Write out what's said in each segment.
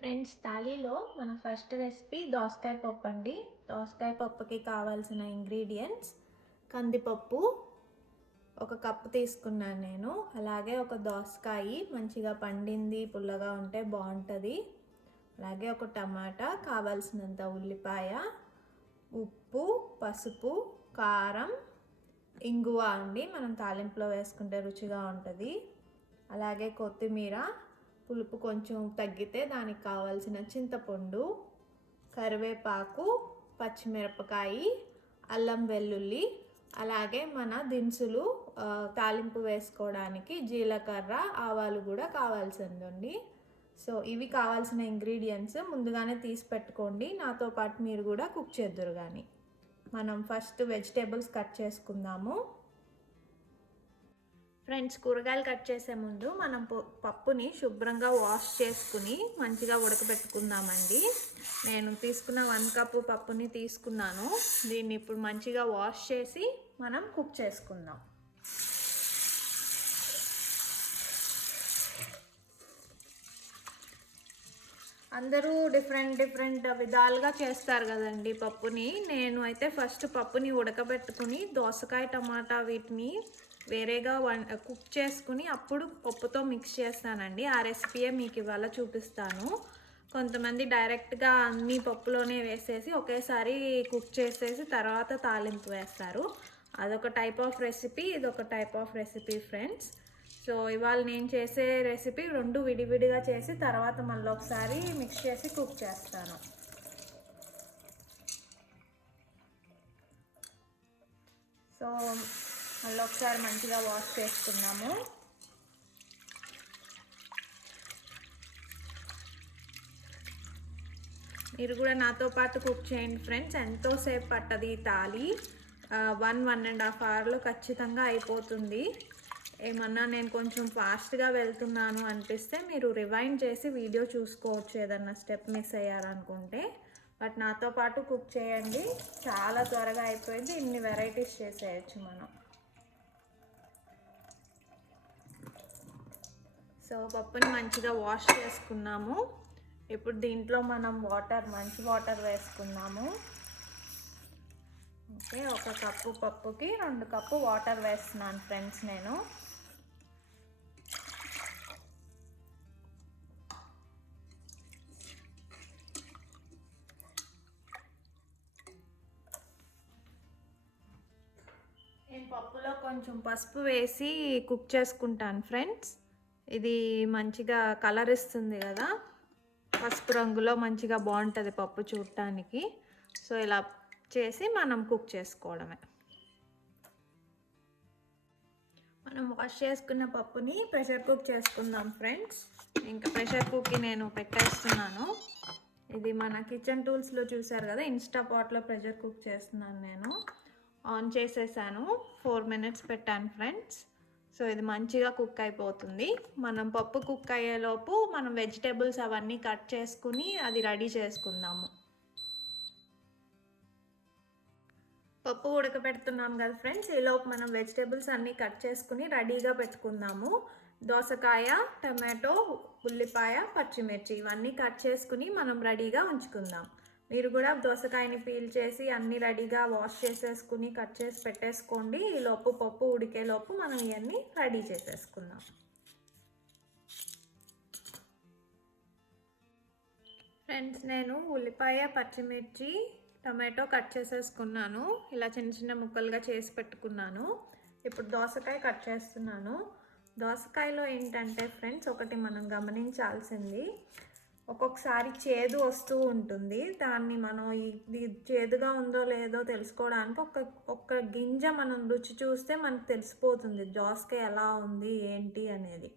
Friends, థాలీలో మన first recipe దోసకాయ పప్పు అండి. దోసకాయ పప్పుకి కావాల్సిన ఇంగ్రీడియంట్స్: కందిపప్పు ఒక కప్పు తీసుకున్నాను నేను. అలాగే ఒక దోసకాయ మంచిగా పండింది, పుల్లగా ఉంటే బాగుంటుంది. అలాగే ఒక టమాటా, కావాల్సినంత ఉల్లిపాయ, ఉప్పు, పసుపు, కారం, ఇంగువ అండి, మనం తాలింపులో వేసుకుంటే రుచిగా ఉంటుంది. అలాగే కొత్తిమీర, పులుపు కొంచెం తగ్గితే దానికి కావాల్సిన చింతపండు, కరివేపాకు, పచ్చిమిరపకాయ, అల్లం వెల్లుల్లి, అలాగే మన దినుసులు తాలింపు వేసుకోవడానికి జీలకర్ర, ఆవాలు కూడా కావాల్సిందండి. సో ఇవి కావాల్సిన ఇంగ్రీడియంట్స్ ముందుగానే తీసి పెట్టుకోండి. నాతో పాటు మీరు కూడా కుక్ చేద్దురు. కానీ మనం ఫస్ట్ వెజిటేబుల్స్ కట్ చేసుకుందాము. ఫ్రెండ్స్, కూరగాయలు కట్ చేసే ముందు మనం పప్పుని శుభ్రంగా వాష్ చేసుకుని మంచిగా ఉడకబెట్టుకుందామండి. నేను తీసుకున్న 1 కప్పు పప్పుని తీసుకున్నాను. దీన్ని ఇప్పుడు మంచిగా వాష్ చేసి మనం కుక్ చేసుకుందాం. అందరూ డిఫరెంట్ విధాలుగా చేస్తారు కదండి పప్పుని. నేను అయితే ఫస్ట్ పప్పుని ఉడకబెట్టుకుని దోసకాయ, టమాటా వీటిని వేరేగా కుక్ చేసుకుని అప్పుడు పప్పుతో మిక్స్ చేస్తానండి. ఆ రెసిపీయే మీకు ఇవాళ చూపిస్తాను. కొంతమంది డైరెక్ట్గా అన్ని పప్పులోనే వేసేసి ఒకేసారి కుక్ చేసేసి తర్వాత తాలింపు వేస్తారు. అదొక టైప్ ఆఫ్ రెసిపీ, ఇదొక type of recipe friends. So ఇవాళ నేను చేసే రెసిపీ రెండు విడివిడిగా చేసి తర్వాత మళ్ళీ ఒకసారి మిక్స్ చేసి కుక్ చేస్తాను. సో మళ్ళీ ఒకసారి మంచిగా వాష్ చేసుకున్నాము. మీరు కూడా నాతో పాటు కుక్ చేయండి ఫ్రెండ్స్. ఎంతోసేపు పట్టది ఈ తాలి. 1.5 అవర్లో ఖచ్చితంగా అయిపోతుంది. ఏమన్నా నేను కొంచెం ఫాస్ట్గా వెళ్తున్నాను అనిపిస్తే మీరు రివైండ్ చేసి వీడియో చూసుకోవచ్చు, ఏదన్నా స్టెప్ మిస్ అయ్యారనుకుంటే. బట్ నాతో పాటు కుక్ చేయండి, చాలా త్వరగా అయిపోయింది. ఇన్ని వెరైటీస్ చేసేయచ్చు మనం. సో పప్పుని మంచిగా వాష్ చేసుకున్నాము. ఇప్పుడు దీంట్లో మనం మంచి వాటర్ వేసుకున్నాము. ఓకే, 1 కప్పు పప్పుకి 2 కప్పు వాటర్ వేస్తున్నాను ఫ్రెండ్స్ నేను. నేను పప్పులో కొంచెం పసుపు వేసి కుక్ చేసుకుంటాను ఫ్రెండ్స్. ఇది మంచిగా కలర్ ఇస్తుంది కదా, పసుపు రంగులో మంచిగా బాగుంటుంది పప్పు చూడటానికి. సో ఇలా చేసి మనం కుక్ చేసుకోవడమే. మనం వాష్ చేసుకున్న పప్పుని ప్రెషర్ కుక్ చేసుకుందాం ఫ్రెండ్స్. ఇంకా ప్రెషర్ కుక్కి నేను పెట్టేస్తున్నాను. ఇది మన కిచెన్ టూల్స్లో చూసారు కదా, ఇన్స్టాపాట్లో ప్రెషర్ కుక్ చేస్తున్నాను నేను. ఆన్ చేసేసాను, 4 minutes పెట్టాను ఫ్రెండ్స్. సో ఇది మంచిగా కుక్ అయిపోతుంది. మనం పప్పు కుక్ అయ్యేలోపు మనం వెజిటేబుల్స్ అవన్నీ కట్ చేసుకుని అది రెడీ చేసుకుందాము. పప్పు ఉడకబెడుతున్నాం కదా ఫ్రెండ్స్, ఈలోపు మనం వెజిటేబుల్స్ అన్నీ కట్ చేసుకుని రెడీగా పెట్టుకుందాము. దోసకాయ, టమాటో, ఉల్లిపాయ, పచ్చిమిర్చి ఇవన్నీ కట్ చేసుకుని మనం రెడీగా ఉంచుకుందాం. మీరు కూడా దోసకాయని పీల్ చేసి అన్నీ రెడీగా వాష్ చేసేసుకుని కట్ చేసి పెట్టేసుకోండి. ఈలోపు పప్పు ఉడికేలోపు మనం ఇవన్నీ రెడీ చేసేసుకుందాం. ఫ్రెండ్స్, నేను ఉల్లిపాయ, పచ్చిమిర్చి, టమాటో కట్ చేసేసుకున్నాను. ఇలా చిన్న చిన్న ముక్కలుగా చేసి పెట్టుకున్నాను. ఇప్పుడు దోసకాయ కట్ చేస్తున్నాను. దోసకాయలో ఏంటంటే ఫ్రెండ్స్, ఒకటి మనం గమనించాల్సింది, ఒక్కొక్కసారి చేదు వస్తూ ఉంటుంది. దాన్ని మనం ఇది చేదుగా ఉందో లేదో తెలుసుకోవడానికి ఒక్క గింజ మనం రుచి చూస్తే మనకు తెలిసిపోతుంది దోసకాయ ఎలా ఉంది ఏంటి అనేది.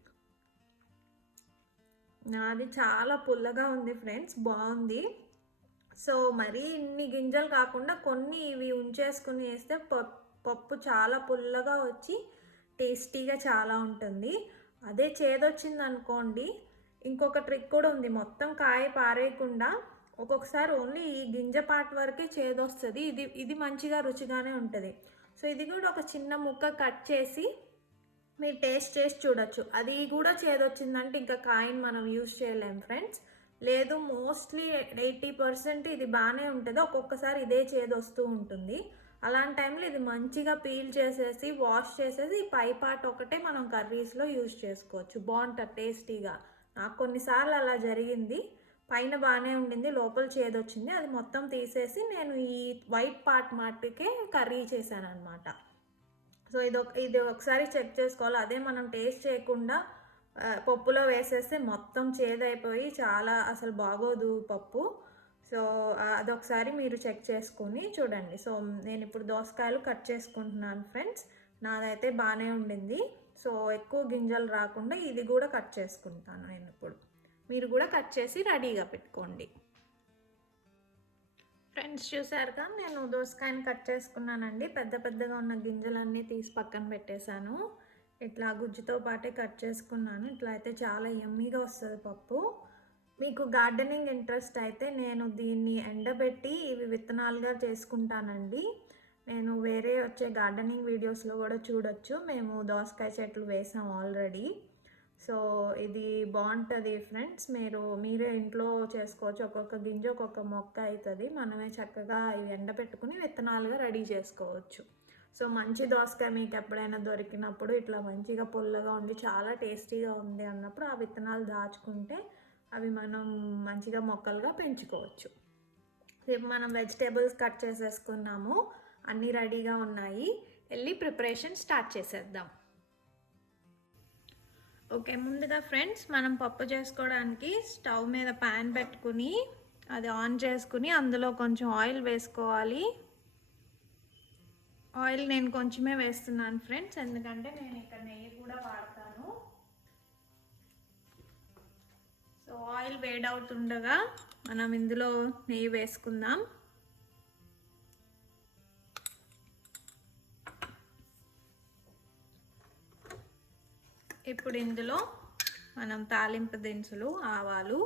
నాది చాలా పుల్లగా ఉంది ఫ్రెండ్స్, బాగుంది. సో మరీ ఇన్ని గింజలు కాకుండా కొన్ని ఇవి ఉంచేసుకుని వేస్తే పప్పు చాలా పుల్లగా వచ్చి టేస్టీగా చాలా ఉంటుంది. అదే చేదొచ్చింది అనుకోండి, ఇంకొక ట్రిక్ కూడా ఉంది. మొత్తం కాయ పారేయకుండా ఒక్కొక్కసారి ఓన్లీ ఈ గింజ పార్ట్ వరకే చేదొస్తుంది. ఇది మంచిగా రుచిగానే ఉంటుంది. సో ఇది కూడా ఒక చిన్న ముక్క కట్ చేసి మీరు టేస్ట్ చేసి చూడొచ్చు. అది కూడా చేదొచ్చిందంటే ఇంకా కాయని మనం యూజ్ చేయలేం ఫ్రెండ్స్. లేదు, మోస్ట్లీ 80% ఇది బాగానే ఉంటుంది. ఒక్కొక్కసారి ఇదే చేదు వస్తూ ఉంటుంది. అలాంటి టైంలో ఇది మంచిగా పీల్ చేసేసి వాష్ చేసేసి ఈ పై పార్ట్ ఒకటే మనం కర్రీస్లో యూజ్ చేసుకోవచ్చు. బాగుంటుంది టేస్టీగా. నాకు కొన్నిసార్లు అలా జరిగింది. పైన బాగానే ఉండింది, లోపల చేదు వచ్చింది. అది మొత్తం తీసేసి నేను ఈ వైట్ పార్ట్ మట్టుకే కర్రీ చేశాను అనమాట. సో ఇది ఒకసారి చెక్ చేసుకోవాలి. అదే మనం టేస్ట్ చేయకుండా పప్పులో వేసేస్తే మొత్తం చేదైపోయి చాలా అసలు బాగోదు పప్పు. సో అదొకసారి మీరు చెక్ చేసుకొని చూడండి. సో నేను ఇప్పుడు దోసకాయలు కట్ చేసుకుంటున్నాను ఫ్రెండ్స్. నాదైతే బాగానే ఉండింది. సో ఎక్కువ గింజలు రాకుండా ఇది కూడా కట్ చేసుకుంటాను నేను ఇప్పుడు. మీరు కూడా కట్ చేసి రెడీగా పెట్టుకోండి ఫ్రెండ్స్. చూసారుగా నేను దోసకాయని కట్ చేసుకున్నానండి. పెద్ద పెద్దగా ఉన్న గింజలన్నీ తీసి పక్కన పెట్టేశాను. ఇట్లా గుజ్జుతో పాటే కట్ చేసుకున్నాను. ఇట్లా అయితే చాలా యమ్మీగా వస్తుంది పప్పు. మీకు గార్డెనింగ్ ఇంట్రెస్ట్ అయితే నేను దీన్ని ఎండబెట్టి ఇవి విత్తనాలుగా చేసుకుంటానండి. నేను వేరే వచ్చే గార్డెనింగ్ వీడియోస్లో కూడా చూడొచ్చు. మేము దోసకాయ చెట్లు వేసాం ఆల్రెడీ. సో ఇది బాగుంటుంది ఫ్రెండ్స్. మీరే ఇంట్లో చేసుకోవచ్చు. ఒక్కొక్క గింజ ఒక్కొక్క మొక్క అవుతుంది. మనమే చక్కగా ఇవి ఎండబెట్టుకుని విత్తనాలుగా రెడీ చేసుకోవచ్చు. సో మంచి దోసకాయ మీకు ఎప్పుడైనా దొరికినప్పుడు ఇట్లా మంచిగా పుల్లగా ఉండి చాలా టేస్టీగా ఉంది అన్నప్పుడు ఆ విత్తనాలు దాచుకుంటే అవి మనం మంచిగా మొక్కలుగా పెంచుకోవచ్చు. రేపు మనం వెజిటేబుల్స్ కట్ చేసేసుకున్నాము, అన్నీ రెడీగా ఉన్నాయి. వెళ్ళి ప్రిపరేషన్ స్టార్ట్ చేసేద్దాం. ఓకే, ముందుగా ఫ్రెండ్స్ మనం పప్పు చేసుకోవడానికి స్టవ్ మీద ప్యాన్ పెట్టుకుని అది ఆన్ చేసుకుని అందులో కొంచెం ఆయిల్ వేసుకోవాలి. ఆయిల్ నేను కొంచెమే వేస్తున్నాను ఫ్రెండ్స్, ఎందుకంటే నేను ఇక్కడ నెయ్యి కూడా వాడతాను. సో ఆయిల్ వేడవుతుండగా మనం ఇందులో నెయ్యి వేసుకుందాం. ఇప్పుడు ఇందులో మనం తాలింపు దినుసులు, ఆవాలు,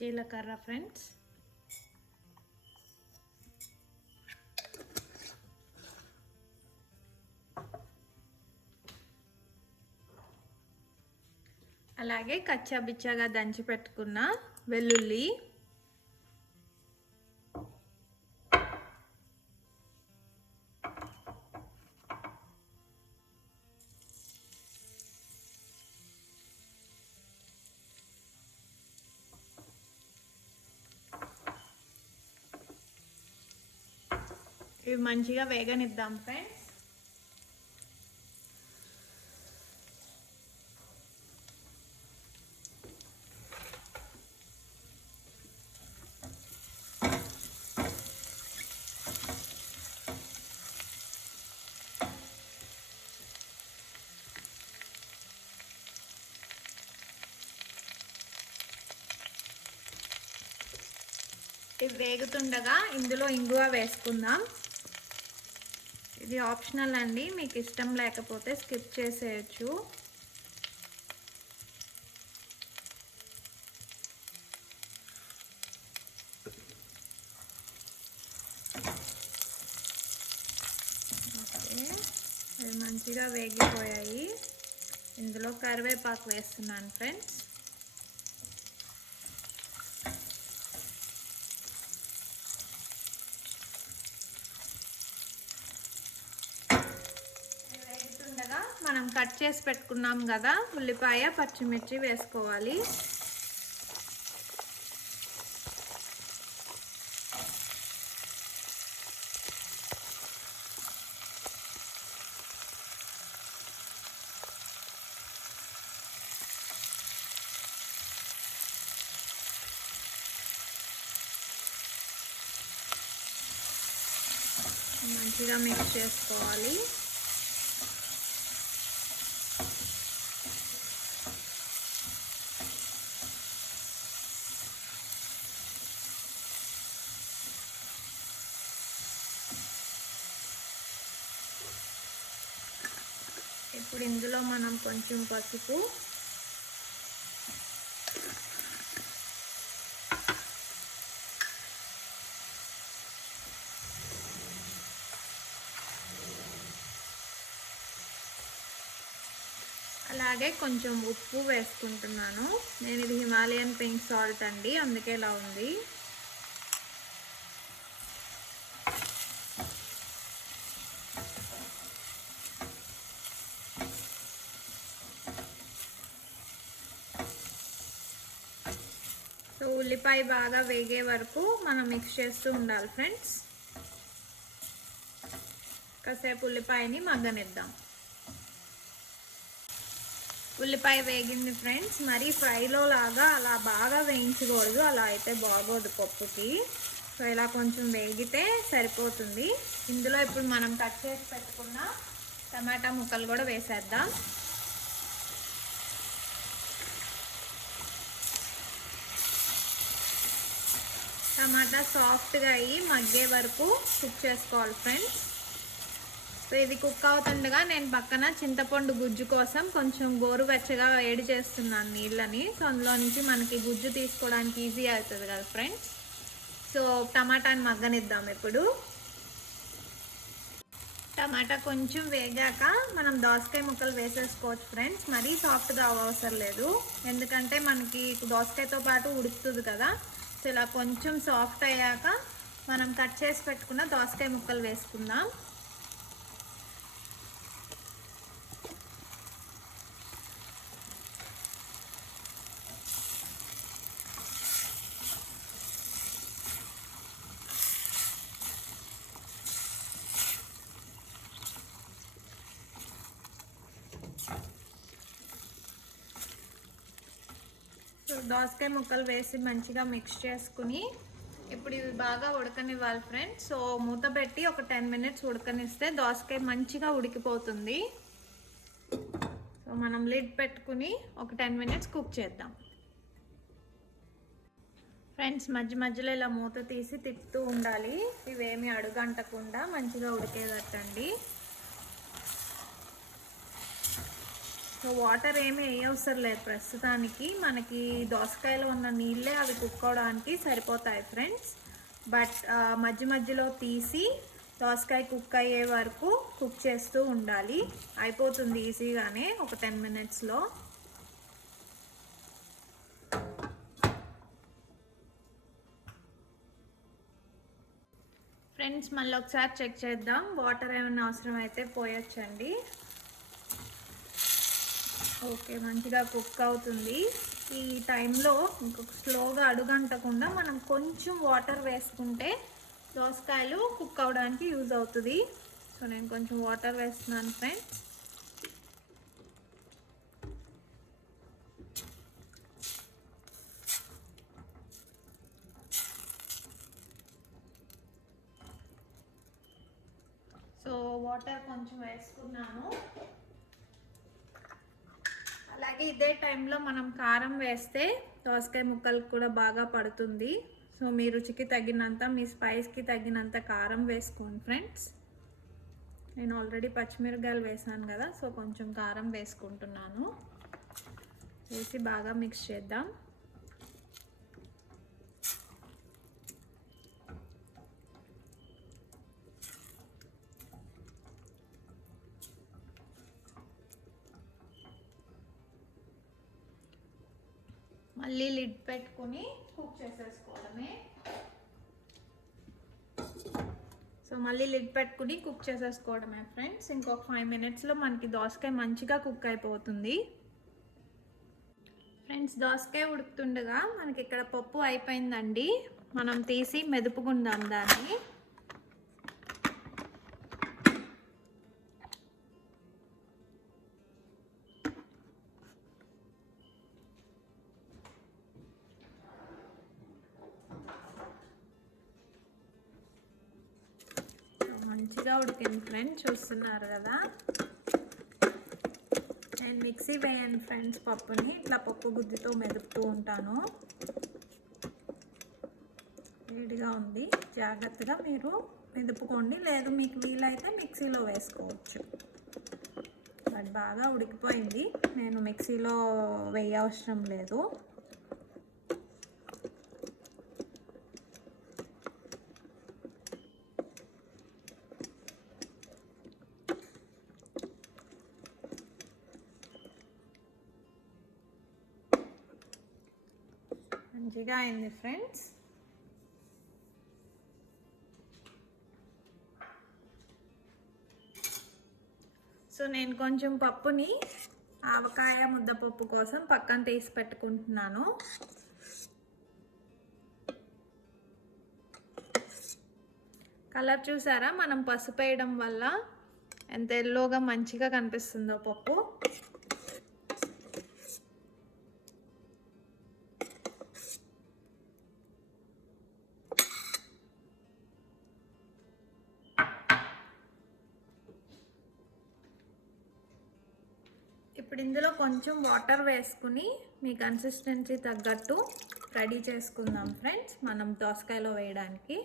జీలకర్ర ఫ్రెండ్స్, అలాగే కచ్చాబిచ్చాగా దంచి పెట్టుకున్న వెల్లుల్లి, ఇవి మంచిగా వేగనిద్దాం ఫ్రెండ్స్. ఇవి వేగుతుండగా ఇందులో ఇంగువ వేసుకుందాం. ఇది ఆప్షనల్ అండి, మీకు ఇష్టం లేకపోతే స్కిప్ చేసేయచ్చు. ఓకే, ఇవి మంచిగా వేగిపోయాయి. ఇందులో కరివేపాకు వేస్తున్నాను ఫ్రెండ్స్. మనం కట్ చేసి పెట్టుకున్నాం కదా ఉల్లిపాయ, పచ్చిమిర్చి వేసుకోవాలి. మంచిగా మిక్స్ చేసుకోవాలి. ఇప్పుడు ఇందులో మనం కొంచెం పసుపు, అలాగే కొంచెం ఉప్పు వేసుకుంటున్నాను. నేను ఇది హిమాలయన్ పింక్ సాల్ట్ అండి, అందుకే ఇలా ఉంది. సో ఉల్లిపాయ బాగా వేగే వరకు మనం మిక్స్ చేస్తూ ఉండాలి ఫ్రెండ్స్. కాసేపు ఉల్లిపాయని మగ్గనిద్దాం. ఉల్లిపాయ వేగింది ఫ్రెండ్స్. మరి ఫ్రైలో లాగా అలా బాగా వేయించకూడదు, అలా అయితే బాగోదు పప్పుకి. సో ఇలా కొంచెం వేగితే సరిపోతుంది. ఇందులో ఇప్పుడు మనం కట్ చేసి పెట్టుకున్న టమాటా ముక్కలు కూడా వేసేద్దాం. టమాటా సాఫ్ట్గా అయ్యి మగ్గే వరకు కుక్ చేసుకోవాలి ఫ్రెండ్స్. సో ఇది కుక్ అవుతుండగా నేను పక్కన చింతపండు గుజ్జు కోసం కొంచెం గోరువెచ్చగా వేడి చేస్తున్నాను నీళ్ళని. సో అందులో నుంచి మనకి గుజ్జు తీసుకోవడానికి ఈజీ అవుతుంది కదా ఫ్రెండ్స్. సో టమాటాని మగ్గనిద్దాం. ఇప్పుడు టమాటా కొంచెం వేగాక మనం దోసకాయ ముక్కలు వేసేసుకోవచ్చు ఫ్రెండ్స్. మరీ సాఫ్ట్గా అవసరం లేదు, ఎందుకంటే మనకి దోసకాయతో పాటు ఉడుకుతుంది కదా. సో ఇలా కొంచెం సాఫ్ట్ అయ్యాక మనం కట్ చేసి పెట్టుకున్న దోసకాయ ముక్కలు వేసుకుందాం. సో దోసకాయ ముక్కలు వేసి మంచిగా మిక్స్ చేసుకుని ఇప్పుడు ఇవి బాగా ఉడకనివ్వాలి ఫ్రెండ్స్. సో మూత పెట్టి ఒక 10 మినిట్స్ ఉడకనిస్తే దోసకాయ మంచిగా ఉడికిపోతుంది. సో మనం లిడ్ పెట్టుకుని ఒక 10 మినిట్స్ కుక్ చేద్దాం ఫ్రెండ్స్. మధ్య మధ్యలో ఇలా మూత తీసి తిప్పుతూ ఉండాలి, ఇవేమి అడుగంటకుండా మంచిగా ఉడికేదట్టండి. సో వాటర్ ఏమీ వేయవసరం లేదు ప్రస్తుతానికి, మనకి దోసకాయలో ఉన్న నీళ్ళే అవి కుక్ అవడానికి సరిపోతాయి ఫ్రెండ్స్. బట్ మధ్య మధ్యలో తీసి దోసకాయ కుక్ అయ్యే వరకు కుక్ చేస్తూ ఉండాలి. అయిపోతుంది ఈజీగానే ఒక 10 మినిట్స్లో. ఫ్రెండ్స్ మళ్ళీ ఒకసారి చెక్ చేద్దాం, వాటర్ ఏమైనా అవసరం అయితే పోయొచ్చండి. ఓకే, మంచిగా కుక్ అవుతుంది. ఈ టైంలో ఇంకొక స్లోగా అడుగంటకుండా మనం కొంచెం వాటర్ వేసుకుంటే దోసకాయలు కుక్ అవడానికి యూజ్ అవుతుంది. సో నేను కొంచెం వాటర్ వేస్తున్నాను ఫ్రెండ్స్. సో వాటర్ కొంచెం వేసుకున్నాను. అలాగే ఇదే టైంలో మనం కారం వేస్తే దోసకాయ ముక్కలకు కూడా బాగా పడుతుంది. సో మీ రుచికి తగినంత, మీ స్పైస్కి తగినంత కారం వేసుకోండి ఫ్రెండ్స్. నేను ఆల్రెడీ పచ్చిమిరపకాయలు వేసాను కదా, సో కొంచెం కారం వేసుకుంటున్నాను. వేసి బాగా మిక్స్ చేద్దాం. మళ్ళీ లిడ్ పెట్టుకుని కుక్ చేసేసుకోవడమే. సో మళ్ళీ లిడ్ పెట్టుకుని కుక్ చేసేసుకోవడమే ఫ్రెండ్స్. ఇంకొక 5 మినిట్స్లో మనకి దోసకాయ మంచిగా కుక్ అయిపోతుంది. ఫ్రెండ్స్ దోసకాయ ఉడుకుతుండగా మనకి ఇక్కడ పప్పు అయిపోయిందండి. మనం తీసి మెదుపుకుందాం దాన్ని. మంచిగా ఉడికింది ఫ్రెండ్స్, చూస్తున్నారు కదా. నేను మిక్సీ వేయను ఫ్రెండ్స్ పప్పుని, ఇట్లా పప్పు గుద్దితో మెదుపుతూ ఉంటాను. వేడిగా ఉంది, జాగ్రత్తగా మీరు మెదుపుకోండి, లేదు మీకు వీలైతే మిక్సీలో వేసుకోవచ్చు. బట్ బాగా ఉడికిపోయింది, నేను మిక్సీలో వేయవసరం లేదు. మంచిగా అయింది ఫ్రెండ్స్. సో నేను కొంచెం పప్పుని ఆవకాయ ముద్దపప్పు కోసం పక్కన తీసి పెట్టుకుంటున్నాను. కలర్ చూసారా, మనం పసుపు వేయడం వల్ల ఎంత ఎల్లోగా మంచిగా కనిపిస్తుందో పప్పు. ఇప్పుడు ఇందులో కొంచెం వాటర్ వేసుకుని మీ కన్సిస్టెన్సీ తగ్గట్టు రెడీ చేసుకుందాం ఫ్రెండ్స్, మనం దోసకాయలో వేయడానికి.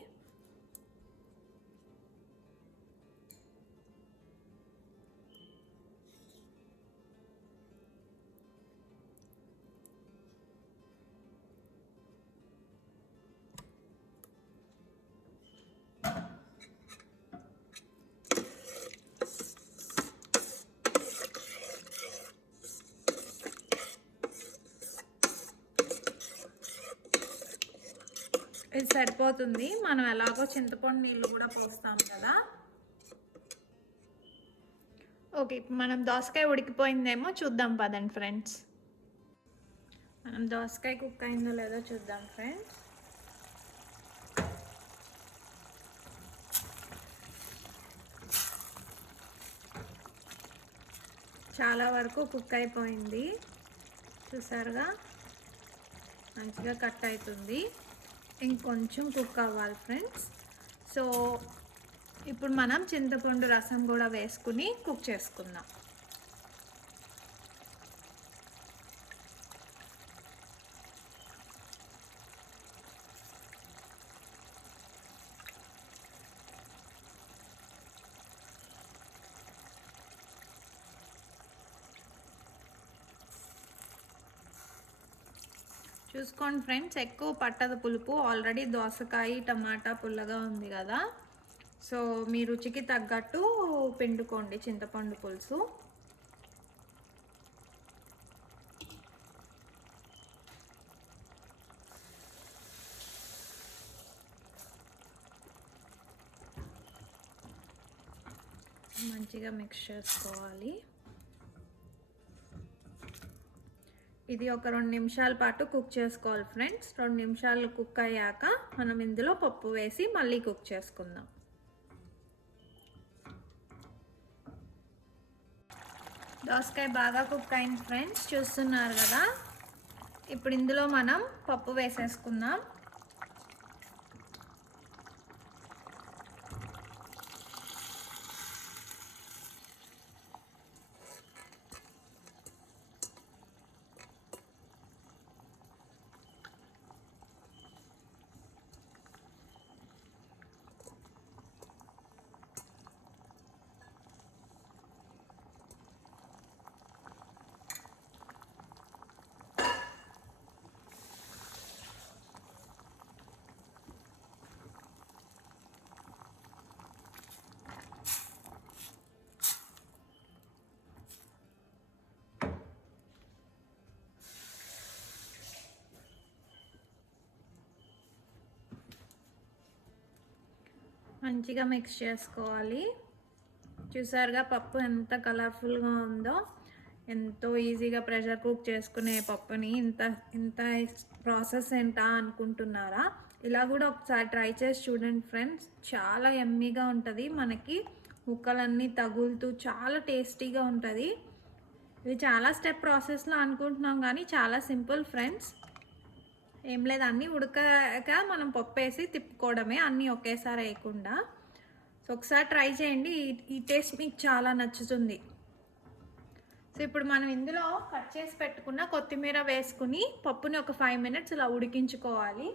ఇది సరిపోతుంది, మనం ఎలాగో చింతపండు నీళ్ళు కూడా పోస్తాం కదా. ఓకే, మనం దోసకాయ ఉడికిపోయిందేమో చూద్దాం పదండి ఫ్రెండ్స్. మనం దోసకాయ కుక్ అయిందో లేదో చూద్దాం ఫ్రెండ్స్. చాలా వరకు కుక్ అయిపోయింది, చూసారుగా, మంచిగా కట్ అవుతుంది. ఇంకొంచెం కుక్ అవ్వాలి ఫ్రెండ్స్. సో ఇప్పుడు మనం చింతపండు రసం కూడా వేసుకుని కుక్ చేసుకుందాం. చూసుకోండి ఫ్రెండ్స్, ఎక్కువ పట్టదు పులుపు, ఆల్రెడీ దోసకాయ టమాటా పుల్లగా ఉంది కదా. సో మీ రుచికి తగ్గట్టు పిండుకోండి చింతపండు పులుసు. మంచిగా మిక్స్ చేసుకోవాలి. ఇది ఒక 2 నిమిషాల పాటు కుక్ చేసుకోవాలి ఫ్రెండ్స్. 2 నిమిషాలు కుక్ అయ్యాక మనం ఇందులో పప్పు వేసి మళ్ళీ కుక్ చేసుకుందాం. దోసకాయ బాగా కుక్ అయింది ఫ్రెండ్స్, చూస్తున్నారు కదా. ఇప్పుడు ఇందులో మనం పప్పు వేసేసుకుందాం. మంచిగా మిక్స్ చేసుకోవాలి. చూసారుగా పప్పు ఎంత కలర్ఫుల్గా ఉందో. ఎంతో ఈజీగా ప్రెషర్ కుక్ చేసుకునే పప్పుని ఇంత ప్రాసెస్ ఏంటా అనుకుంటున్నారా? ఇలా కూడా ఒకసారి ట్రై చేసి చూడండి ఫ్రెండ్స్, చాలా యమ్మీగా ఉంటుంది. మనకి ముక్కలన్నీ తగులుతూ చాలా టేస్టీగా ఉంటుంది. ఇది చాలా స్టెప్ ప్రాసెస్లో అనుకుంటున్నాం కానీ చాలా సింపుల్ ఫ్రెండ్స్. ఏం లేదు, అన్నీ ఉడకాక మనం పప్పు వేసి తిప్పుకోవడమే, అన్నీ ఒకేసారి వేయకుండా. సో ఒకసారి ట్రై చేయండి, ఈ టేస్ట్ మీకు చాలా నచ్చుతుంది. సో ఇప్పుడు మనం ఇందులో కట్ చేసి పెట్టుకున్న కొత్తిమీర వేసుకుని పప్పుని ఒక 5 minutes ఇలా ఉడికించుకోవాలి.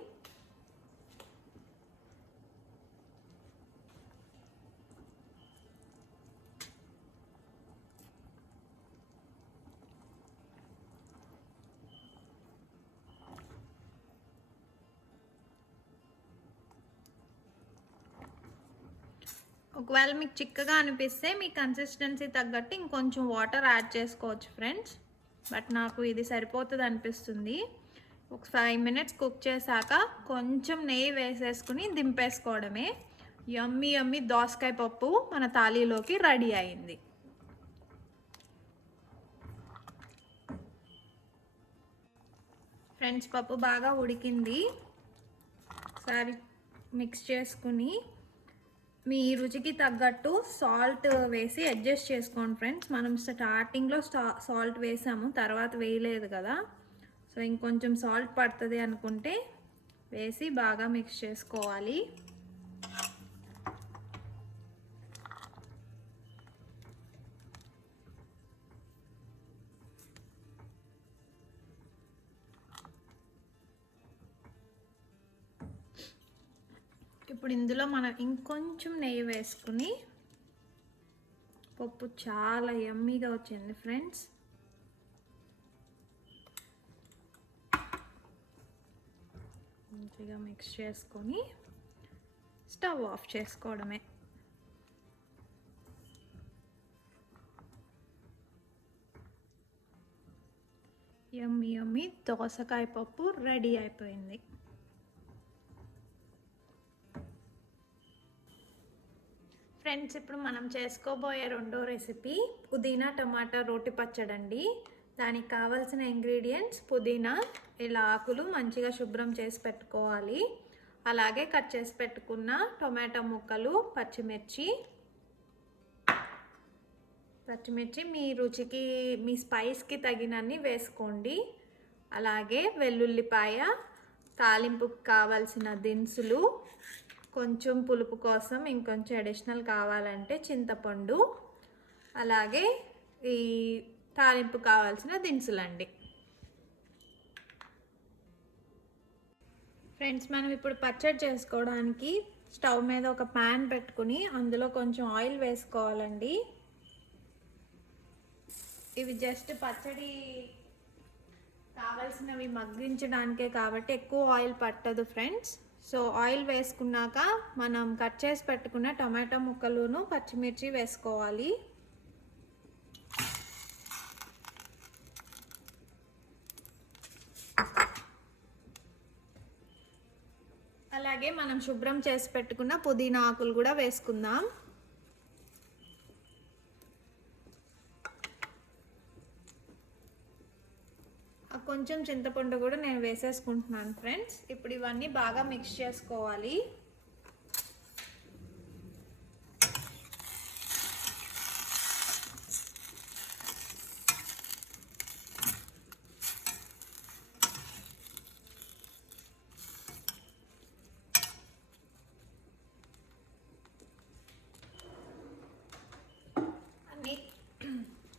ఒకవేళ మీకు చిక్కగా అనిపిస్తే మీ కన్సిస్టెన్సీ తగ్గట్టు ఇంకొంచెం వాటర్ యాడ్ చేసుకోవచ్చు ఫ్రెండ్స్. బట్ నాకు ఇది సరిపోతుంది అనిపిస్తుంది. ఒక 5 minutes కుక్ చేశాక కొంచెం నెయ్యి వేసేసుకుని దింపేసుకోవడమే. యమ్మీ యమ్మీ దోసకాయ పప్పు మన థాలీలోకి రెడీ అయింది. ఫ్రెండ్స్ పప్పు బాగా ఉడికింది. ఒకసారి మిక్స్ చేసుకుని మీ రుచికి తగ్గట్టు సాల్ట్ వేసి అడ్జస్ట్ చేసుకోండి ఫ్రెండ్స్. మనం స్టార్టింగ్లో సాల్ట్ వేసాము, తర్వాత వేయలేదు కదా. సో ఇంకొంచెం సాల్ట్ పడుతుంది అనుకుంటే వేసి బాగా మిక్స్ చేసుకోవాలి. ఇప్పుడు ఇందులో మనం ఇంకొంచెం నెయ్యి వేసుకుని, పప్పు చాలా యమ్మీగా వచ్చింది ఫ్రెండ్స్. మంచిగా మిక్స్ చేసుకొని స్టవ్ ఆఫ్ చేసుకోవడమే. యమ్మీ యమ్మీ దోసకాయ పప్పు రెడీ అయిపోయింది. ఫ్రెండ్స్ ఇప్పుడు మనం చేసుకోబోయే రెండో రెసిపీ పుదీనా టమాటా రోటి పచ్చడి అండి. దానికి కావాల్సిన ఇంగ్రీడియంట్స్ పుదీనా, ఇలా ఆకులు మంచిగా శుభ్రం చేసి పెట్టుకోవాలి. అలాగే కట్ చేసి పెట్టుకున్న టొమాటో ముక్కలు, పచ్చిమిర్చి మీ రుచికి మీ స్పైస్కి తగినన్ని వేసుకోండి. అలాగే వెల్లుల్లిపాయ, తాలింపుకి కావాల్సిన దినుసులు, కొంచెం పులుపు కోసం ఇంకొంచెం అడిషనల్ కావాలంటే చింతపండు, అలాగే ఈ తాలింపు కావాల్సిన దినుసులండి. ఫ్రెండ్స్ మనం ఇప్పుడు పచ్చడి చేసుకోవడానికి స్టవ్ మీద ఒక ప్యాన్ పెట్టుకుని అందులో కొంచెం ఆయిల్ వేసుకోవాలండి. ఇవి జస్ట్ పచ్చడి కావాల్సినవి మగ్గించడానికే కాబట్టి ఎక్కువ ఆయిల్ పట్టదు ఫ్రెండ్స్. సో ఆయిల్ వేసుకున్నాక మనం కట్ చేసి పెట్టుకున్న టమాటో ముక్కలును పచ్చిమిర్చి వేసుకోవాలి. అలాగే మనం శుభ్రం చేసి పెట్టుకున్న పుదీనా ఆకులు కూడా వేసుకుందాం. కొంచెం చింతపండు కూడా నేను వేసేసుకుంటున్నాను ఫ్రెండ్స్. ఇప్పుడు ఇవన్నీ బాగా మిక్స్ చేసుకోవాలి.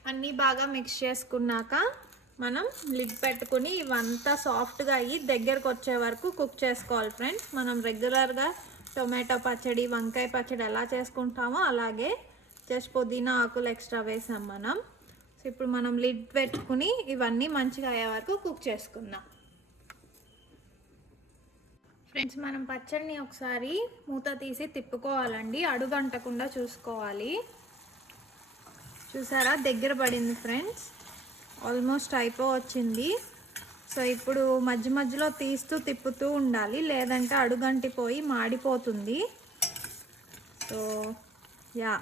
అన్నీ బాగా మిక్స్ చేసుకున్నాక మనం లిడ్ పెట్టుకుని ఇవంతా సాఫ్ట్గా అయ్యి దగ్గరకు వచ్చే వరకు కుక్ చేసుకోవాలి ఫ్రెండ్స్. మనం రెగ్యులర్గా టొమాటో పచ్చడి, వంకాయ పచ్చడి ఎలా చేసుకుంటామో అలాగే జస్ట్ పుదీనా ఆకులు ఎక్స్ట్రా వేసాం మనం. సో ఇప్పుడు మనం లిడ్ పెట్టుకుని ఇవన్నీ మంచిగా అయ్యే వరకు కుక్ చేసుకుందాం. ఫ్రెండ్స్ మనం పచ్చడిని ఒకసారి మూత తీసి తిప్పుకోవాలండి, అడుగంటకుండా చూసుకోవాలి. చూసారా దగ్గర పడింది ఫ్రెండ్స్, ఆల్మోస్ట్ అయిపోవచ్చింది. సో ఇప్పుడు మధ్య మధ్యలో తీస్తూ తిప్పుతూ ఉండాలి, లేదంటే అడుగంటిపోయి మాడిపోతుంది. సో యా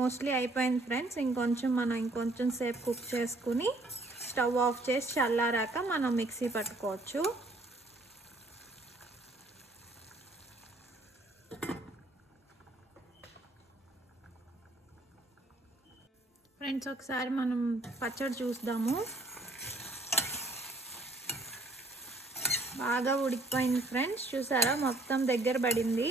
మోస్ట్లీ అయిపోయింది ఫ్రెండ్స్. ఇంకొంచెం సేపు కుక్ చేసుకుని స్టవ్ ఆఫ్ చేసి చల్లారాక మనం మిక్సీ పట్టుకోవచ్చు. ఫ్రెండ్స్ ఒకసారి మనం పచ్చడి చూద్దాము. బాగా ఉడికిపోయింది ఫ్రెండ్స్, చూసారా మొత్తం దగ్గర పడింది.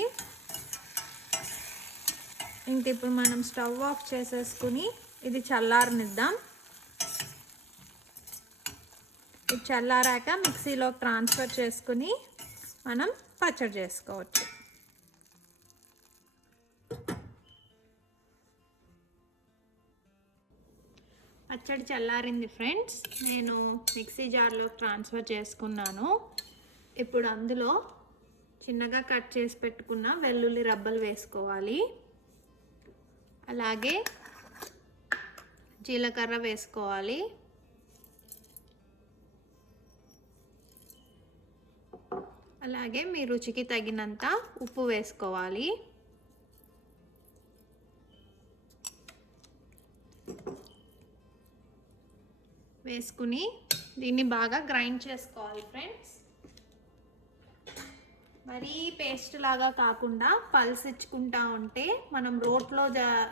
ఇంక ఇప్పుడు మనం స్టవ్ ఆఫ్ చేసేసుకుని ఇది చల్లారనిద్దాం. ఇది చల్లారాక మిక్సీలోకి ట్రాన్స్ఫర్ చేసుకుని మనం పచ్చడి చేసుకోవచ్చు. పచ్చడి చల్లారింది ఫ్రెండ్స్. నేను మిక్సీ జార్లో ట్రాన్స్ఫర్ చేసుకున్నాను. ఇప్పుడు అందులో చిన్నగా కట్ చేసి పెట్టుకున్న వెల్లుల్లి రబ్బలు వేసుకోవాలి. అలాగే జీలకర్ర వేసుకోవాలి. అలాగే మీ రుచికి తగినంత ఉప్పు వేసుకోవాలి. వేసుకుని దీన్ని బాగా గ్రైండ్ చేసుకోవాలి ఫ్రెండ్స్. మరీ పేస్ట్ లాగా కాకుండా పల్స్ ఇచ్చుకుంటా ఉంటే మనం రోట్లో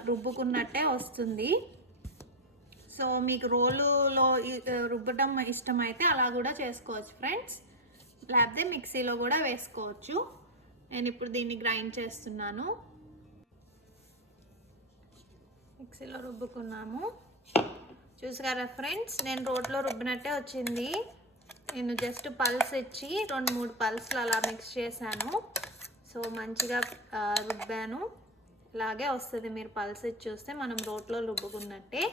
రుబ్బుకున్నట్టే వస్తుంది. సో మీకు రోలులో రుబ్బటం ఇష్టమైతే అలా కూడా చేసుకోవచ్చు ఫ్రెండ్స్, లేకపోతే మిక్సీలో కూడా వేసుకోవచ్చు. నేను ఇప్పుడు దీన్ని గ్రైండ్ చేస్తున్నాను. మిక్సీలో రుబ్బుకున్నాము. చూసారా ఫ్రెండ్స్, నేను రోట్లో రుబ్బినట్టే వచ్చింది. నేను జస్ట్ పల్స్ ఇచ్చి 2-3 పల్స్లు అలా మిక్స్ చేశాను. సో మంచిగా రుబ్బాను. ఇలాగే వస్తుంది మీరు పల్స్ ఇచ్చి చూస్తే, మనం రోట్లో రుబ్బుకున్నట్టే.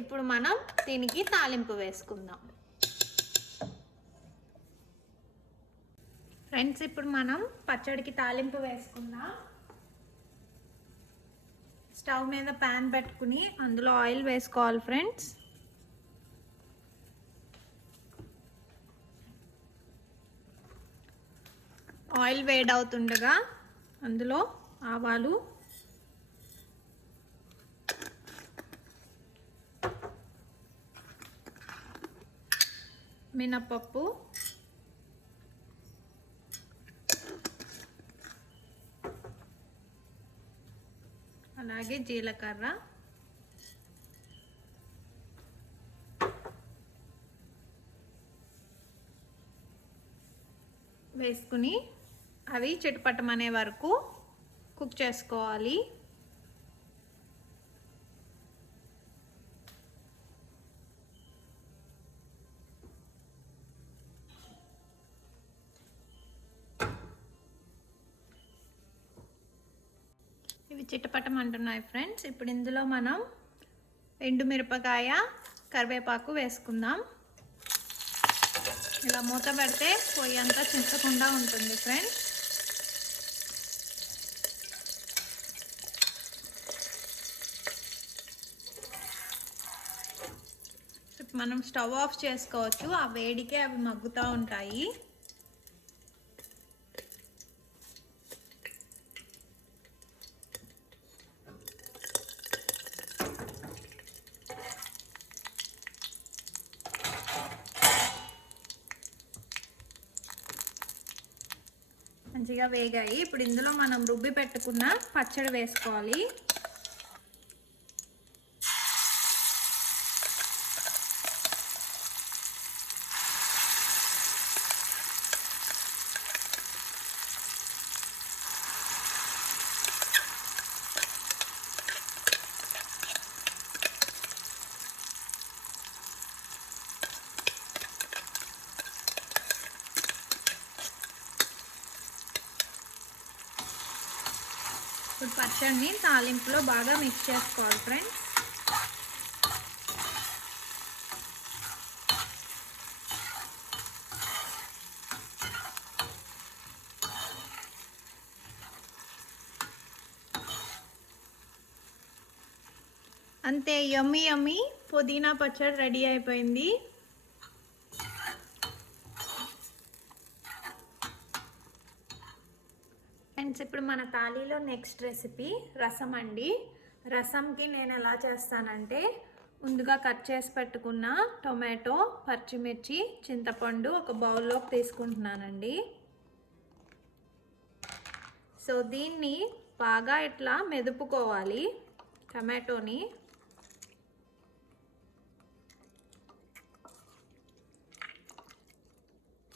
ఇప్పుడు మనం దీనికి తాలింపు వేసుకుందాం ఫ్రెండ్స్. ఇప్పుడు మనం పచ్చడికి తాలింపు వేసుకుందాం. స్టవ్ మీద ప్యాన్ పెట్టుకుని అందులో ఆయిల్ వేసుకోవాలి ఫ్రెండ్స్. ఆయిల్ వేడవుతుండగా అందులో ఆవాలు, మినపప్పు, అలాగే జీలకర్ర, వేసుకుని అవి చిటపటమనే వరకు కుక్ చేసుకోవాలి. ఇవి చిటపటం అంటున్నాయి ఫ్రెండ్స్. ఇప్పుడు ఇందులో మనం ఎండుమిరపకాయ, కరివేపాకు వేసుకుందాం. ఇలా మూత పెడితే పొయ్యి అంతా చింతకుండా ఉంటుంది ఫ్రెండ్స్. మనం స్టవ్ ఆఫ్ చేసుకోవచ్చు. ఆ వేడికే అవి మగ్గుతూ ఉంటాయి. మంచిగా వేగాయి. ఇప్పుడు ఇందులో మనం రుబ్బి పెట్టుకున్న పచ్చడి వేసుకోవాలి. ఇప్పుడు పచ్చడిని తాలింపులో బాగా మిక్స్ చేసుకోవాలి ఫ్రెండ్స్. అంతే, యమ్మీ యమ్మీ పుదీనా పచ్చడి రెడీ అయిపోయింది. ఫ్రెండ్స్, ఇప్పుడు మన థాలీలో నెక్స్ట్ రెసిపీ రసం అండి. రసంకి నేను ఎలా చేస్తానంటే, ముందుగా కట్ చేసి పెట్టుకున్న టొమాటో, పచ్చిమిర్చి, చింతపండు ఒక బౌల్లోకి తీసుకుంటున్నానండి. సో దీన్ని బాగా ఇట్లా మెదుపుకోవాలి టమాటోని.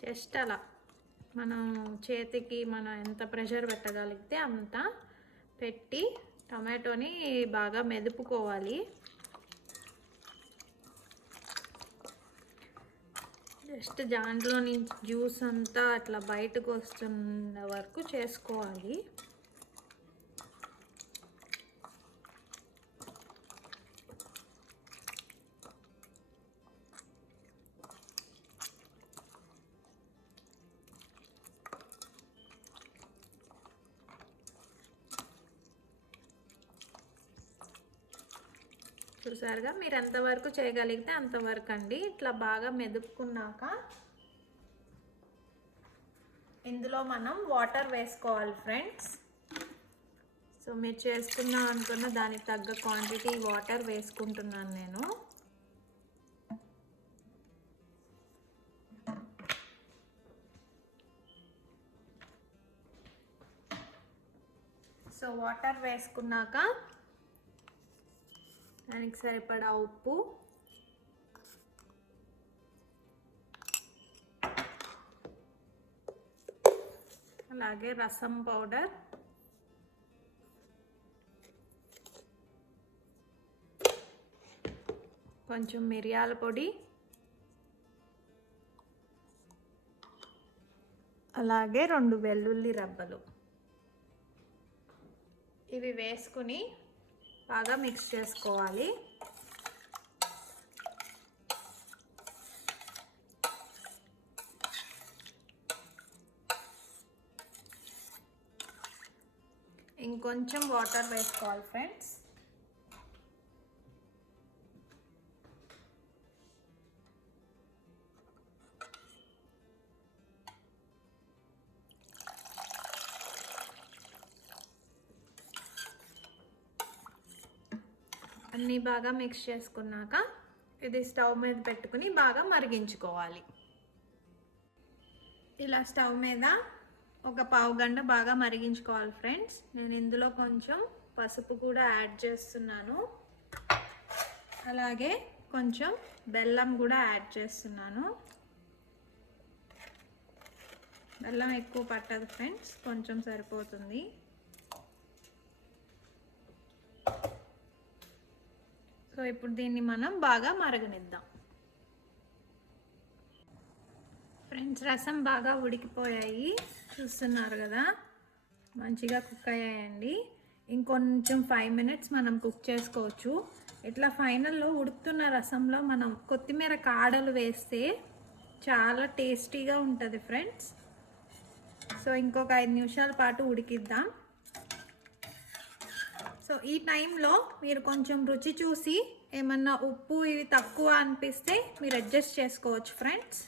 జస్ట్ అలా మనం చేతికి మనం ఎంత ప్రెషర్ పెట్టగలిగితే అంత పెట్టి టమాటోని బాగా మెదుపుకోవాలి. జస్ట్ దాంట్లో నుంచి జ్యూస్ అంతా అట్లా బయటకు వస్తున్న వరకు చేసుకోవాలి. చూసారుగా, మీరు ఎంతవరకు చేయగలిగితే అంతవరకు అండి. ఇట్లా బాగా మెదుపుకున్నాక ఇందులో మనం వాటర్ వేసుకోవాలి ఫ్రెండ్స్. సో మీరు చేసుకుందాం అనుకున్న దానికి తగ్గ క్వాంటిటీ వాటర్ వేసుకుంటున్నాను నేను. సో వాటర్ వేసుకున్నాక దానికి సరిపడా ఉప్పు, అలాగే రసం పౌడర్, కొంచెం మిరియాల పొడి, అలాగే 2 వెల్లుల్లి రబ్బలు, ఇవి వేసుకుని బాగా మిక్స్ చేసుకోవాలి. ఇంకొంచెం వాటర్ వేసుకోవాలి ఫ్రెండ్స్. అన్నీ బాగా మిక్స్ చేసుకున్నాక ఇది స్టవ్ మీద పెట్టుకుని బాగా మరిగించుకోవాలి. ఇలా స్టవ్ మీద ఒక పావు గంట బాగా మరిగించుకోవాలి ఫ్రెండ్స్. నేను ఇందులో కొంచెం పసుపు కూడా యాడ్ చేస్తున్నాను, అలాగే కొంచెం బెల్లం కూడా యాడ్ చేస్తున్నాను. బెల్లం ఎక్కువ పట్టదు ఫ్రెండ్స్, కొంచెం సరిపోతుంది. సో ఇప్పుడు దీన్ని మనం బాగా మరగనిద్దాం ఫ్రెండ్స్. రసం బాగా ఉడికిపోయాయి, చూస్తున్నారు కదా, మంచిగా కుక్ అయ్యాయండి. ఇంకొంచెం 5 మినిట్స్ మనం కుక్ చేసుకోవచ్చు. ఇట్లా ఫైనల్లో ఉడుకుతున్న రసంలో మనం కొత్తిమీర కాడలు వేస్తే చాలా టేస్టీగా ఉంటుంది ఫ్రెండ్స్. సో ఇంకొక 5 నిమిషాల పాటు ఉడికిద్దాం. సో ఈ టైంలో మీరు కొంచెం రుచి చూసి ఏమన్నా ఉప్పు ఇవి తక్కువ అనిపిస్తే మీరు అడ్జస్ట్ చేసుకోవచ్చు ఫ్రెండ్స్.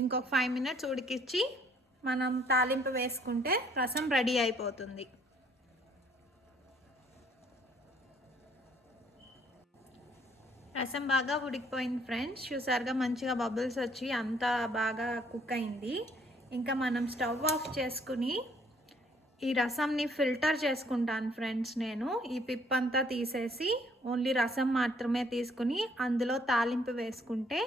ఇంకొక 5 మినిట్స్ ఉడికించి మనం తాలింపు వేసుకుంటే రసం రెడీ అయిపోతుంది. రసం బాగా ఉడికిపోయింది ఫ్రెండ్స్. చూసారుగా, మంచిగా బబుల్స్ వచ్చి అంతా బాగా కుక్ అయింది. ఇంకా మనం స్టవ్ ఆఫ్ చేసుకుని ఈ రసంని ఫిల్టర్ చేసుకుంటాను ఫ్రెండ్స్. నేను ఈ పిప్పంతా తీసేసి ఓన్లీ రసం మాత్రమే తీసుకుని అందులో తాలింపు వేసుకుంటే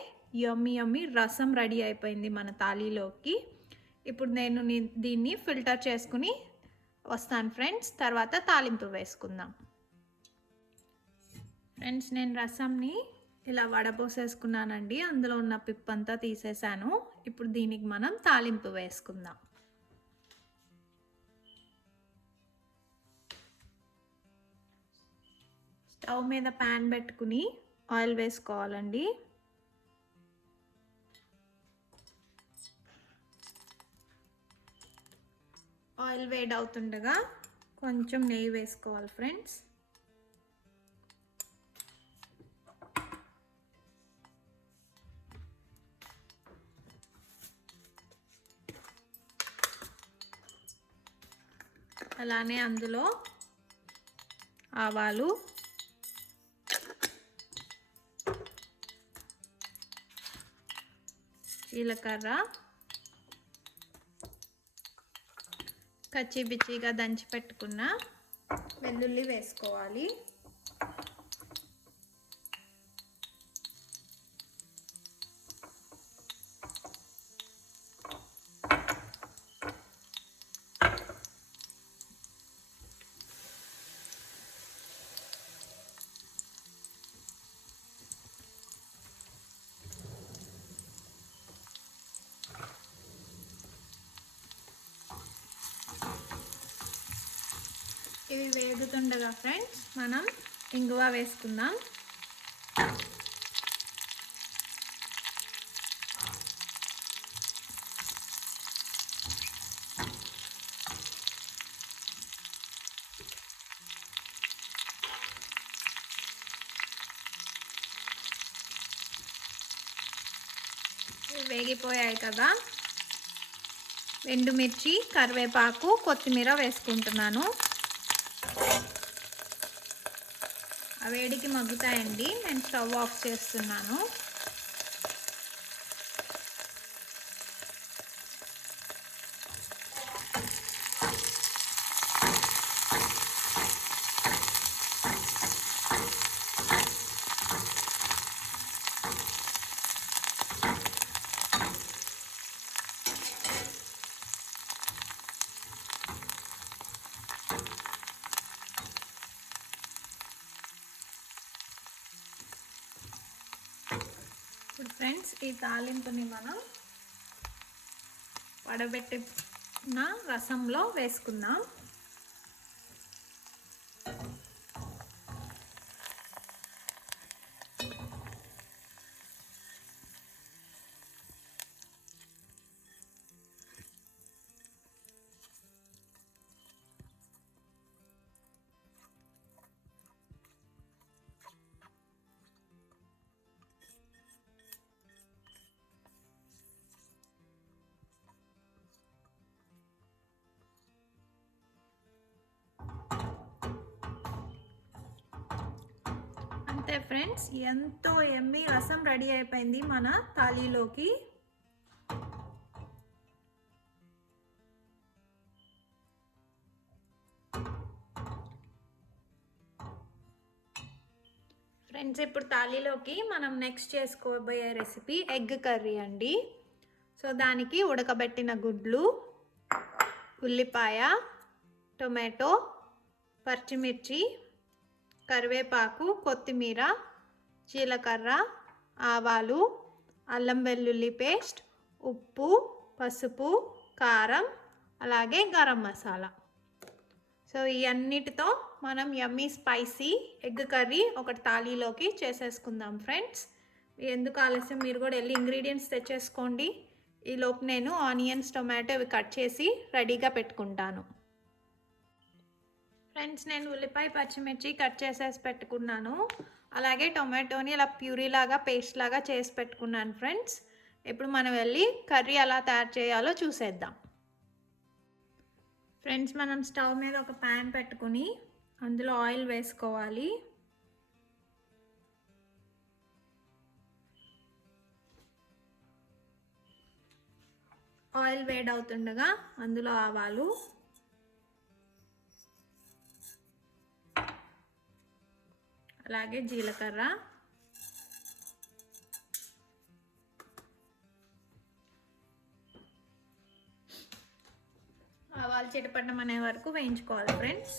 యమ్మీ యమ్మీ రసం రెడీ అయిపోయింది మన తాళీలోకి. ఇప్పుడు నేను దీన్ని ఫిల్టర్ చేసుకుని వస్తాను ఫ్రెండ్స్, తర్వాత తాలింపు వేసుకుందాం. ఫ్రెండ్స్, నేను రసంని ఇలా వడపోసేసుకున్నానండి, అందులో ఉన్న పిప్పంతా తీసేసాను. ఇప్పుడు దీనికి మనం తాలింపు వేసుకుందాం. స్టవ్ మీద ప్యాన్ పెట్టుకుని ఆయిల్ వేసుకోవాలండి. ఆయిల్ వేడి అవుతుండగా కొంచెం నెయ్యి వేసుకోవాలి ఫ్రెండ్స్. అలానే అందులో ఆవాలు, జీలకర్ర, కచ్చిపిచ్చిగా దంచి పెట్టుకున్న వెల్లుల్లి వేసుకోవాలి. మగ్గుతుండగా ఫ్రెండ్స్ మనం ఇంగువ వేసుకుందాం. వేగిపోయాయి కదా, ఎండుమిర్చి, కరివేపాకు, కొత్తిమీర వేసుకుంటున్నాను. ఆ వేడికి మగ్గుతాయండి. నేను స్టవ్ ఆఫ్ చేస్తున్నాను. ఇప్పుడు ఫ్రెండ్స్ ఈ తాలింపుని మనం వడబెట్టిన రసంలో వేసుకుందాం. అంతే ఫ్రెండ్స్, ఎంతో యమ్మీ రసం రెడీ అయిపోయింది మన థాలీలోకి. ఫ్రెండ్స్ ఇప్పుడు థాలీలోకి మనం నెక్స్ట్ చేసుకోబోయే రెసిపీ ఎగ్ కర్రీ అండి. సో దానికి ఉడకబెట్టిన గుడ్లు, ఉల్లిపాయ, టొమాటో, పచ్చిమిర్చి, కరివేపాకు, కొత్తిమీర, జీలకర్ర, ఆవాలు, అల్లం వెల్లుల్లి పేస్ట్, ఉప్పు, పసుపు, కారం, అలాగే గరం మసాలా. సో ఈ అన్నిటితో మనం యమ్మీ స్పైసీ ఎగ్ కర్రీ ఒకటి థాలీలోకి చేసేసుకుందాం ఫ్రెండ్స్. ఎందుకు ఆలస్యం, మీరు కూడా వెళ్ళి ఇంగ్రీడియంట్స్ తెచ్చేసుకోండి. ఈలోపు నేను ఆనియన్స్, టొమాటో ఇవి కట్ చేసి రెడీగా పెట్టుకుంటాను. ఫ్రెండ్స్ నేను ఉల్లిపాయ, పచ్చిమిర్చి కట్ చేసేసి పెట్టుకున్నాను. అలాగే టొమాటోని ఇలా ప్యూరీ లాగా, పేస్ట్ లాగా చేసి పెట్టుకున్నాను ఫ్రెండ్స్. ఇప్పుడు మనం వెళ్ళి కర్రీ ఎలా తయారు చేయాలో చూసేద్దాం. ఫ్రెండ్స్ మనం స్టవ్ మీద ఒక ప్యాన్ పెట్టుకుని అందులో ఆయిల్ వేసుకోవాలి. ఆయిల్ వేడవుతుండగా అందులో ఆవాలు, అలాగే జీలకర్ర, ఆవాలు చిటపటం అనే వరకు వేయించుకోవాలి ఫ్రెండ్స్.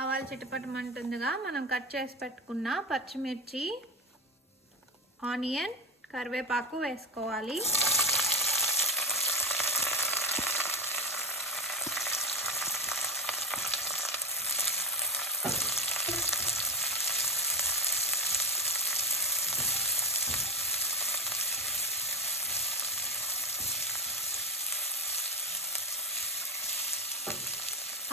ఆవాలు చిటపటమంటుందిగా మనం కట్ చేసి పెట్టుకున్న పచ్చిమిర్చి, ఆనియన్, కరివేపాకు వేసుకోవాలి.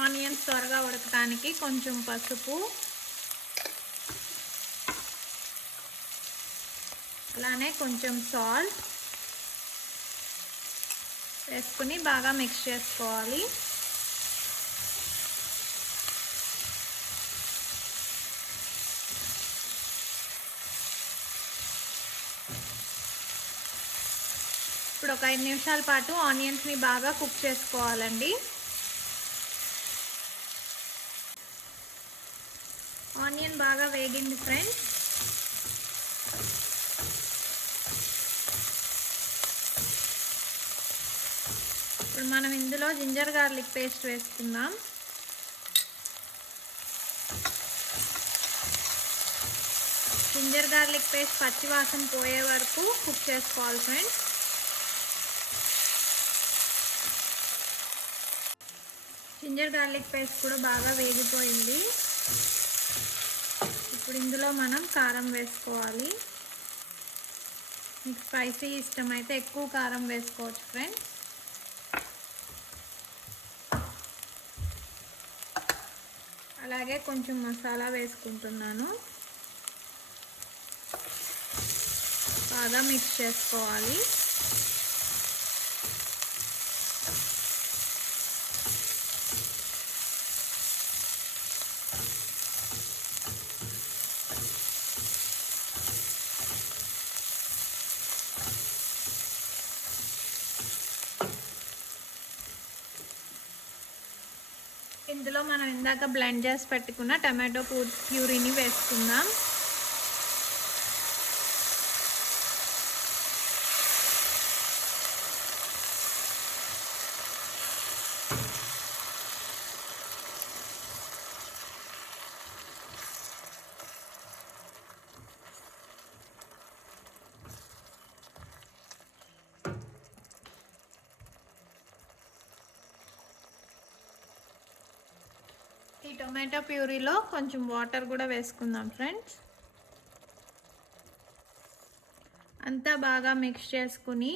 ఆనియన్స్ త్వరగా ఉడకడానికి కొంచెం పసుపు, అలానే కొంచెం సాల్ట్ వేసుకుని బాగా మిక్స్ చేసుకోవాలి. ఇప్పుడు ఒక 5 నిమిషాల పాటు ఆనియన్స్ని బాగా కుక్ చేసుకోవాలండి. ఆనియన్ బాగా వేగింది ఫ్రెండ్స్. ఇప్పుడు మనం ఇందులో జింజర్ గార్లిక్ పేస్ట్ వేసుకుందాం. జింజర్ గార్లిక్ పేస్ట్ పచ్చి వాసన పోయే వరకు కుక్ చేసుకోవాలి ఫ్రెండ్స్. జింజర్ గార్లిక్ పేస్ట్ కూడా బాగా వేగిపోయింది. ఇప్పుడు ఇందులో మనం కారం వేసుకోవాలి. మీకు స్పైసీ ఇష్టమైతే ఎక్కువ కారం వేసుకోవచ్చు ఫ్రెండ్స్. అలాగే కొంచెం మసాలా వేసుకుంటున్నాను. బాగా మిక్స్ చేసుకోవాలి. ఇందులో మనం ఇందాక బ్లెండ్ చేసి పెట్టుకున్న టమాటో ప్యూరీని వేసుకుందాం. ఈ టొమాటో ప్యూరీలో కొంచెం వాటర్ కూడా వేసుకుందాం ఫ్రెండ్స్. అంతా బాగా మిక్స్ చేసుకుని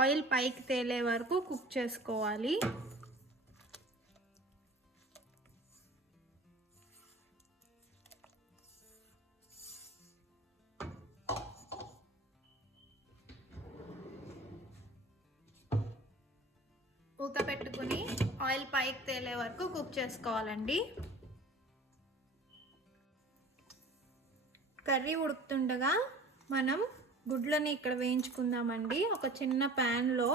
ఆయిల్ పైకి తేలే వరకు కుక్ చేసుకోవాలి. మూత పెట్టుకుని ఆయిల్ పైకి తేలే వరకు కుక్ చేసుకోవాలండి. కర్రీ ఉడుకుతుండగా మనం గుడ్లని ఇక్కడ వేయించుకుందామండి. ఒక చిన్న ప్యాన్లో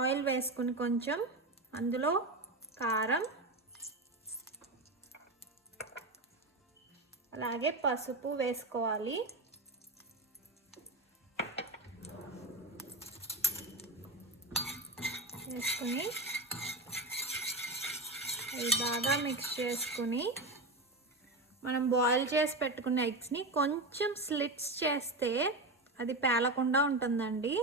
ఆయిల్ వేసుకుని కొంచెం అందులో కారం, అలాగే పసుపు వేసుకోవాలి. వేసుకుని అవి బాగా మిక్స్ చేసుకుని మనం బాయిల్ చేసి పెట్టుకున్న ఎగ్స్ని కొంచెం స్లిట్స్ చేస్తే అది పేలకుండా ఉంటుందండి.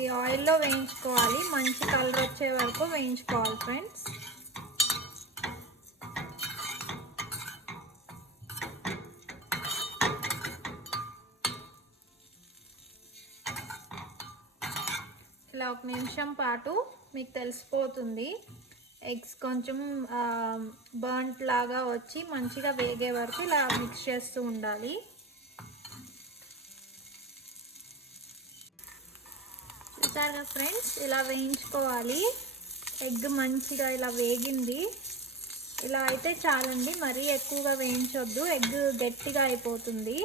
ఈ ఆయిల్లో వేయించుకోవాలి. మంచి కలర్ వచ్చే వరకు వేయించుకోవాలి ఫ్రెండ్స్. ఇలా 1 నిమిషం పాటు మీకు తెలిసిపోతుంది. ఎగ్స్ కొంచెం బర్న్ట్ లాగా వచ్చి మంచిగా వేగే వరకు ఇలా మిక్స్ చేస్తూ ఉండాలి. చూసారుగా ఫ్రెండ్స్, ఇలా వేయించుకోవాలి. ఎగ్ మంచిగా ఇలా వేగింది. ఇలా అయితే చాలండి, మరీ ఎక్కువగా వేయించొద్దు, ఎగ్ గట్టిగా అయిపోతుంది.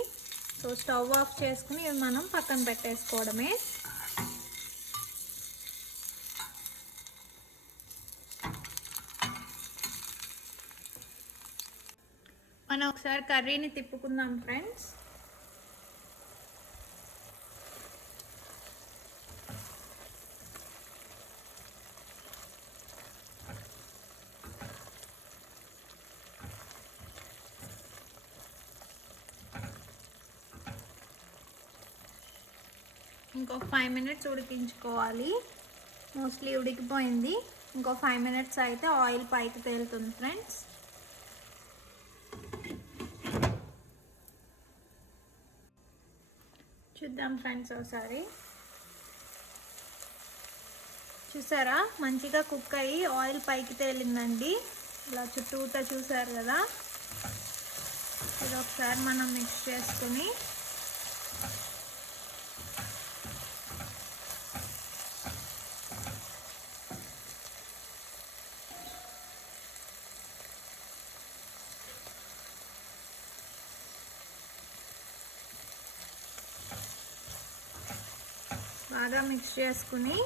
సో స్టవ్ ఆఫ్ చేసుకుని మనం పక్కన పెట్టేసుకోవడమే. మనం ఒకసారి కర్రీని తిప్పుకుందాం ఫ్రెండ్స్. ఇంకొక 5 మినిట్స్ ఉడికించుకోవాలి. మోస్ట్లీ ఉడికిపోయింది. ఇంకో 5 మినిట్స్ అయితే ఆయిల్ పైకి తేలుతుంది ఫ్రెండ్స్. చూద్దాం ఫ్రెండ్స్ ఒకసారి. చూసారా మంచిగా కుక్ అయ్యి ఆయిల్ పైకి తేలిందండి. ఇలా చుట్టూతా చూసారు కదా. ఇది ఒకసారి మనం మిక్స్ చేసుకుని బాగా మిక్స్ చేసుకుని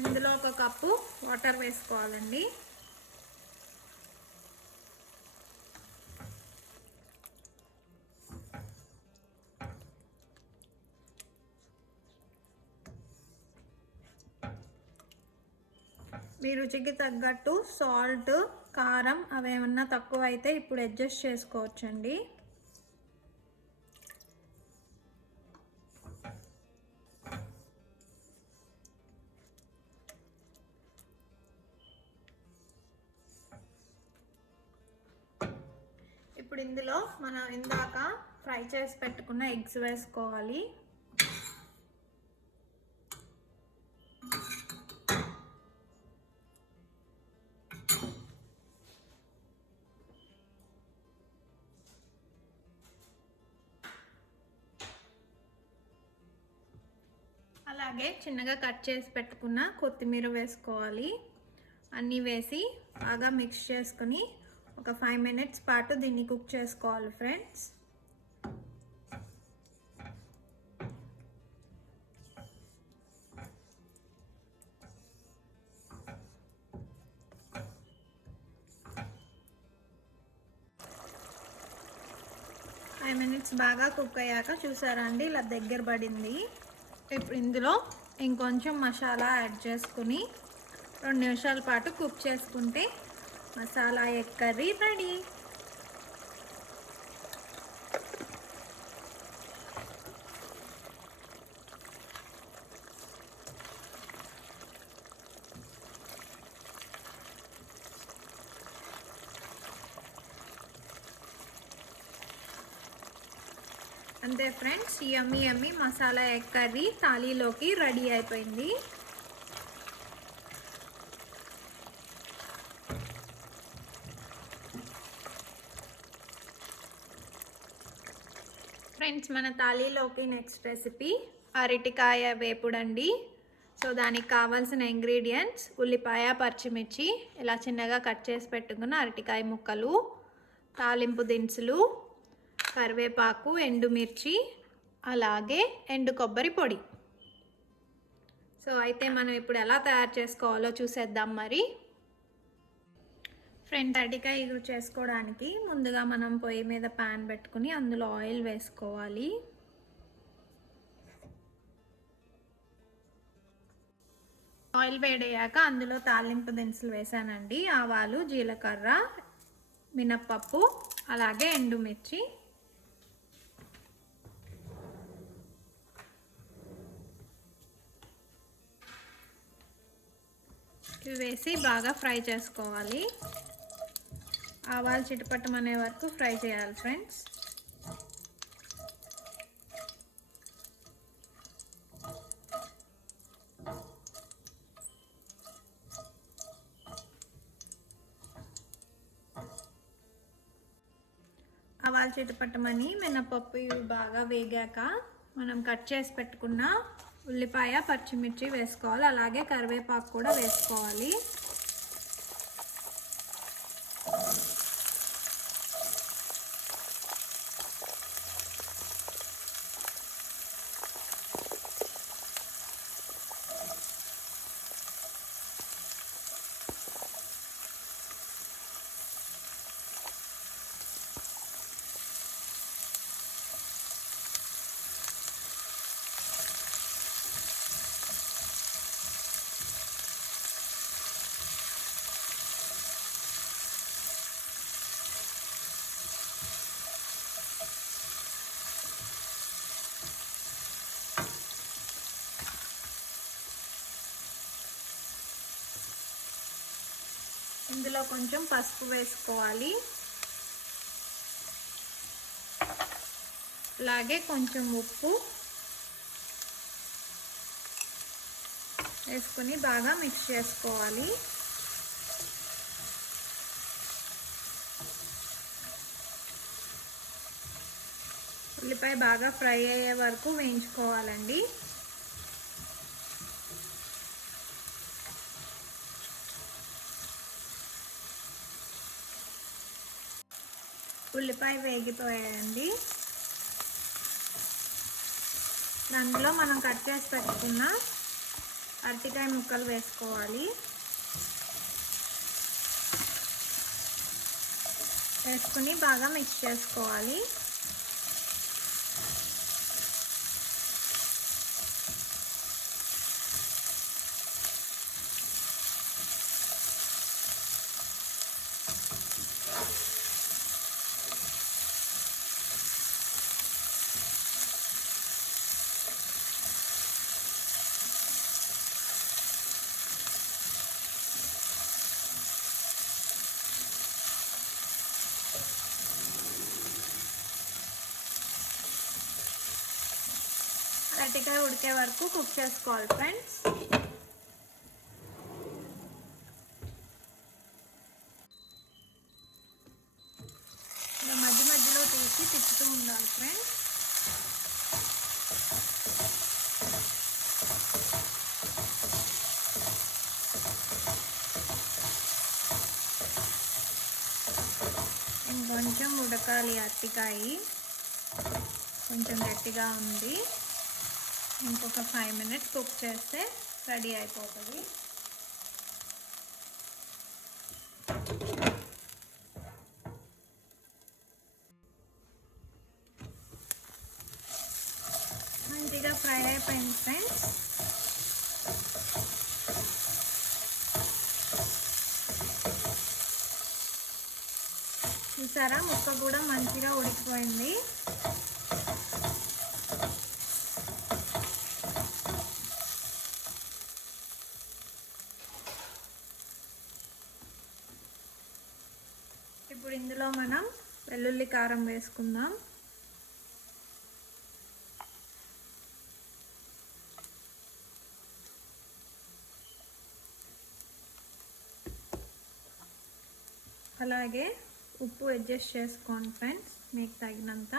ఇందులో ఒక కప్పు వాటర్ వేసుకోవాలండి. మీ రుచికి తగ్గట్టు సాల్ట్, కారం అవేమన్నా తక్కువ అయితే ఇప్పుడు అడ్జస్ట్ చేసుకోవచ్చండి. ఇప్పుడు ఇందులో మనం ఇందాక ఫ్రై చేసి పెట్టుకున్న ఎగ్స్ వేసుకోవాలి. అలాగే చిన్నగా కట్ చేసి పెట్టుకున్న కొత్తిమీర వేసుకోవాలి. అన్నీ వేసి బాగా మిక్స్ చేసుకుని ఒక 5 మినిట్స్ పాటు దీన్ని కుక్ చేసుకోవాలి ఫ్రెండ్స్. ఫైవ్ మినిట్స్ బాగా కుక్ అయ్యాక చూసారా అండి ఇలా దగ్గర పడింది. ఇప్పుడు ఇందులో ఇంకొంచెం మసాలా యాడ్ చేసుకుని 2 నిమిషాల పాటు కుక్ చేసుకుంటే మసాలా ఎగ్ కర్రీ రెడీ. అంతే ఫ్రెండ్స్, యమ్మీ యమ్మీ మసాలా ఎగ్ కర్రీ థాలీలోకి రెడీ అయిపోయింది. ఫ్రెండ్స్ మన థాలీలోకి నెక్స్ట్ రెసిపీ అరటికాయ వేపుడండి. సో దానికి కావాల్సిన ఇంగ్రీడియంట్స్ ఉల్లిపాయ, పచ్చిమిర్చి ఇలా చిన్నగా కట్ చేసి పెట్టుకున్న అరటికాయ ముక్కలు, తాలింపు దినుసులు, కరివేపాకు, ఎండుమిర్చి, అలాగే ఎండు కొబ్బరి పొడి. సో అయితే మనం ఇప్పుడు ఎలా తయారు చేసుకోవాలో చూసేద్దాం మరి. ఫ్రెండ్స్ అరటికాయ ఎగురు చేసుకోవడానికి ముందుగా మనం పొయ్యి మీద ప్యాన్ పెట్టుకుని అందులో ఆయిల్ వేసుకోవాలి. ఆయిల్ వేడయ్యాక అందులో తాలింపు దినుసులు వేసానండి. ఆవాలు, జీలకర్ర, మినప్పప్పు, అలాగే ఎండుమిర్చి. ఇవి వేసి బాగా ఫ్రై చేసుకోవాలి. ఆవాలు చిటపట్టమనే వరకు ఫ్రై చేయాలి ఫ్రెండ్స్. ఆవాలు చిటపట్టమని మినపప్పు ఇవి బాగా వేగాక మనం కట్ చేసి పెట్టుకున్న ఉల్లిపాయ, పచ్చిమిర్చి వేసుకోవాలి. అలాగే కరివేపాకు కూడా వేసుకోవాలి. ఇందులో కొంచెం పసుపు వేసుకోవాలి, అలాగే కొంచెం ఉప్పు వేసుకుని బాగా మిక్స్ చేసుకోవాలి. ఉల్లిపాయ బాగా ఫ్రై అయ్యే వరకు వేయించుకోవాలండి. ఉల్లిపాయ వేగిపోయాయండి. దాంట్లో మనం కట్ చేసి పెట్టుకున్న అరటికాయ ముక్కలు వేసుకోవాలి. వేసుకుని బాగా మిక్స్ చేసుకోవాలి. అరటికాయ ఉడికే వరకు కుక్ చేసుకోవాలి ఫ్రెండ్స్. మధ్య మధ్యలో తీసి తిప్పుతూ ఉండాలి ఫ్రెండ్స్. ఇంకొంచెం ఉడకాలి అరటికాయ, కొంచెం గట్టిగా ఉంది. ఇంకొక 5 minutes కుక్ చేస్తే రెడీ అయిపోతుంది. మంచిగా ఫ్రై అయిపోయింది ఫ్రెండ్స్. చూసారా, ముక్క కూడా మంచిగా ఉడికిపోయింది. ఇప్పుడు ఇందులో మనం వెల్లుల్లి కారం వేసుకుందాం. అలాగే ఉప్పు అడ్జస్ట్ చేసుకోండి ఫ్రెండ్స్, మీకు తగినంత.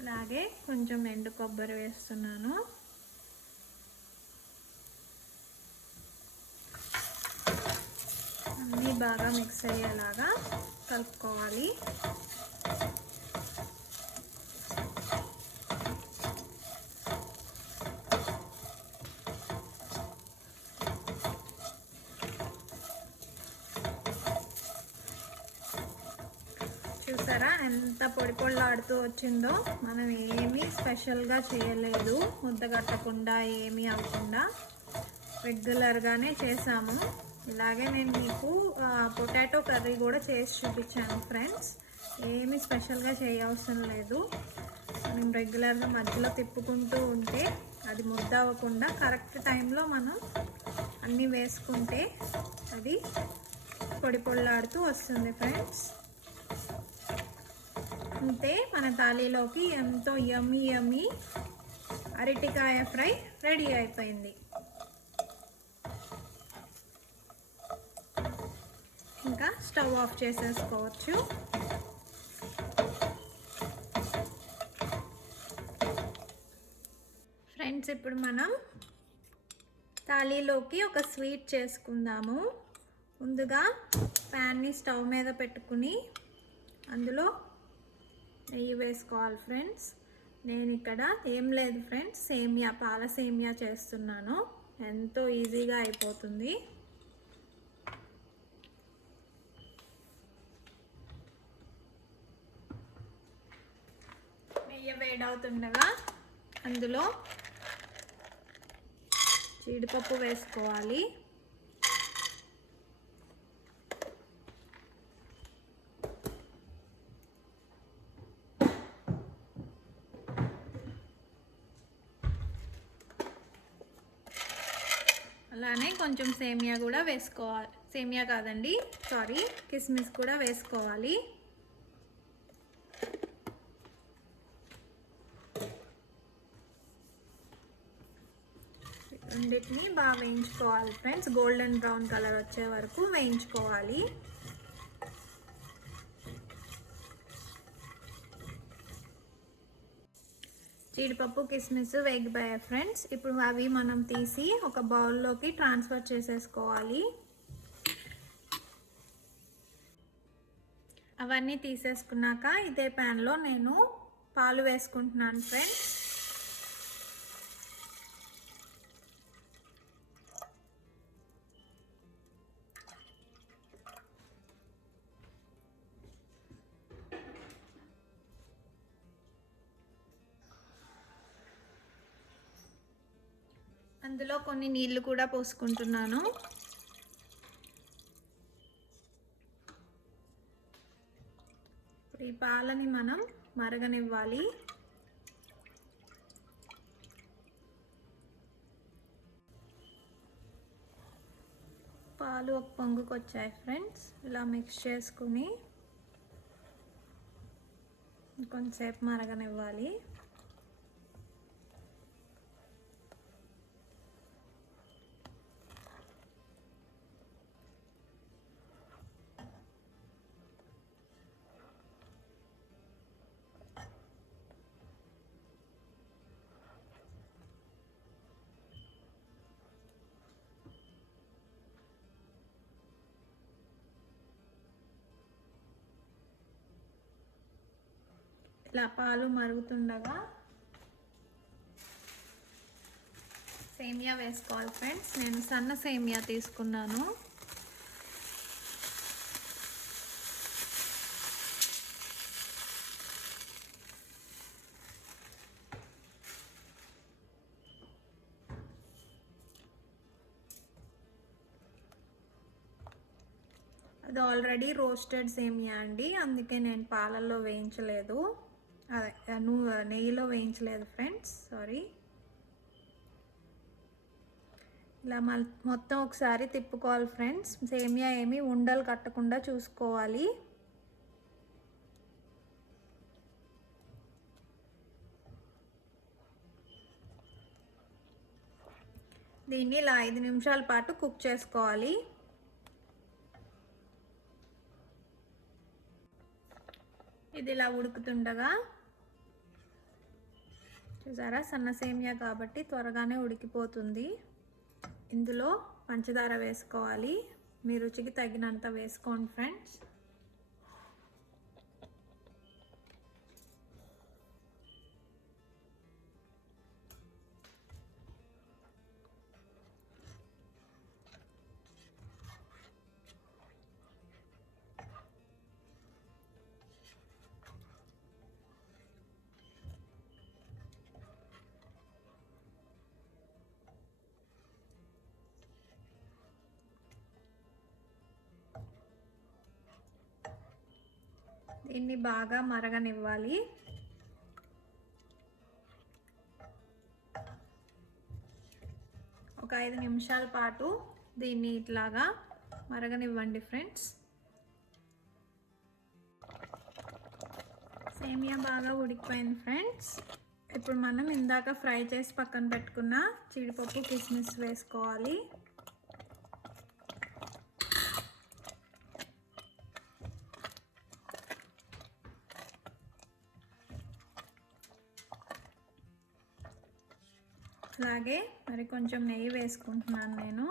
అలాగే కొంచెం ఎండు కొబ్బరి వేస్తున్నాను. అన్నీ బాగా మిక్స్ అయ్యేలాగా కలుపుకోవాలి. చూసారా ఎంత పొడి పొడిలాడుతూ వచ్చిందో. మనం ఏమీ స్పెషల్గా చేయలేదు, ముద్ద కట్టకుండా ఏమీ అవ్వకుండా రెగ్యులర్గానే చేసాము. ఇలాగే నేను మీకు పొటాటో కర్రీ కూడా చేసి చూపించాను ఫ్రెండ్స్. ఏమీ స్పెషల్గా చేయవసరం లేదు. మనం రెగ్యులర్గా మధ్యలో తిప్పుకుంటూ ఉంటే అది ముద్ద అవ్వకుండా కరెక్ట్ టైంలో మనం అన్నీ వేసుకుంటే అది పొడి పొడిలాడుతూ వస్తుంది ఫ్రెండ్స్. అంతే, మన థాలీలోకి ఎంతో యమ్మీ యమ్మీ అరటికాయ ఫ్రై రెడీ అయిపోయింది. ఇంకా స్టవ్ ఆఫ్ చేసేసుకోవచ్చు. ఫ్రెండ్స్, ఇప్పుడు మనం థాలీలోకి ఒక స్వీట్ చేసుకుందాము. ముందుగా ప్యాన్ని స్టవ్ మీద పెట్టుకుని అందులో నెయ్యి వేసుకోవాలి ఫ్రెండ్స్. నేను ఇక్కడ ఏం లేదు ఫ్రెండ్స్, సేమియా, పాల సేమియా చేస్తున్నాను. ఎంతో ఈజీగా అయిపోతుంది. నెయ్యి వేడవుతుండగా అందులో జీడిపప్పు వేసుకోవాలి. వేగంగానే కొంచెం సేమియా కూడా వేసుకోవాలి. సేమియా కాదండి, సారీ, కిస్మిస్ కూడా వేసుకోవాలి. రెండింటిని బాగా వేయించుకోవాలి ఫ్రెండ్స్. గోల్డెన్ బ్రౌన్ కలర్ వచ్చే వరకు వేయించుకోవాలి. జీడిపప్పు కిస్మిస్ వేగిపోయాయి ఫ్రెండ్స్. ఇప్పుడు అవి మనం తీసి ఒక బౌల్లోకి ట్రాన్స్ఫర్ చేసేసుకోవాలి. అవన్నీ తీసేసుకున్నాక ఇదే ప్యాన్లో నేను పాలు వేసుకుంటున్నాను ఫ్రెండ్స్. అందులో కొన్ని నీళ్లు కూడా పోసుకుంటున్నాను. ఈ పాలని మనం మరగనివ్వాలి. పాలు ఒక పొంగుకు వచ్చాయి ఫ్రెండ్స్. ఇలా మిక్స్ చేసుకుని కొంచెంసేపు మరగనివ్వాలి. ఇలా పాలు మరుగుతుండగా సేమియా వేసుకోవాలి ఫ్రెండ్స్. నేను సన్న సేమియా తీసుకున్నాను. అది ఆల్రెడీ రోస్టెడ్ సేమియా అండి, అందుకే నేను పాలల్లో వేయించలేదు, అదే నెయ్యిలో వేయించలేదు ఫ్రెండ్స్, సారీ. ఇలా మొత్తం ఒకసారి తిప్పుకోవాలి ఫ్రెండ్స్. సేమియా ఏమి ఉండలు కట్టకుండా చూసుకోవాలి. దీన్ని ఇలా 5 నిమిషాల పాటు కుక్ చేసుకోవాలి. ఇది ఇలా ఉడుకుతుండగా చూసారా, సన్న సేమియా కాబట్టి త్వరగానే ఉడికిపోతుంది. ఇందులో పంచదార వేసుకోవాలి. మీ రుచికి తగినంత వేసుకోండి ఫ్రెండ్స్. దీన్ని బాగా మరగనివ్వాలి. ఒక 5 నిమిషాల పాటు దీన్ని ఇట్లాగా మరగనివ్వండి ఫ్రెండ్స్. సేమియా బాగా ఉడికిపోయింది ఫ్రెండ్స్. ఇప్పుడు మనం ఇందాక ఫ్రై చేసి పక్కన పెట్టుకున్న జీడిపప్పు కిస్మిస్ వేసుకోవాలి. అలాగే మరి కొంచెం నెయ్యి వేసుకుంటున్నాను నేను.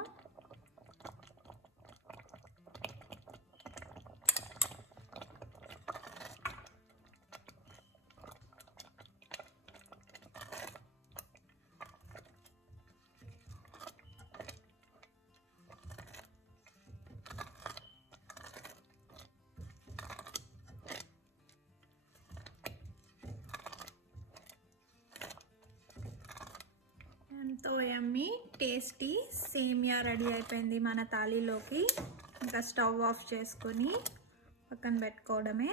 ఎంతో యమ్మీ టేస్టీ సేమియా రెడీ అయిపోయింది మన తాళీలోకి. ఇంకా స్టవ్ ఆఫ్ చేసుకొని పక్కన పెట్టుకోవడమే.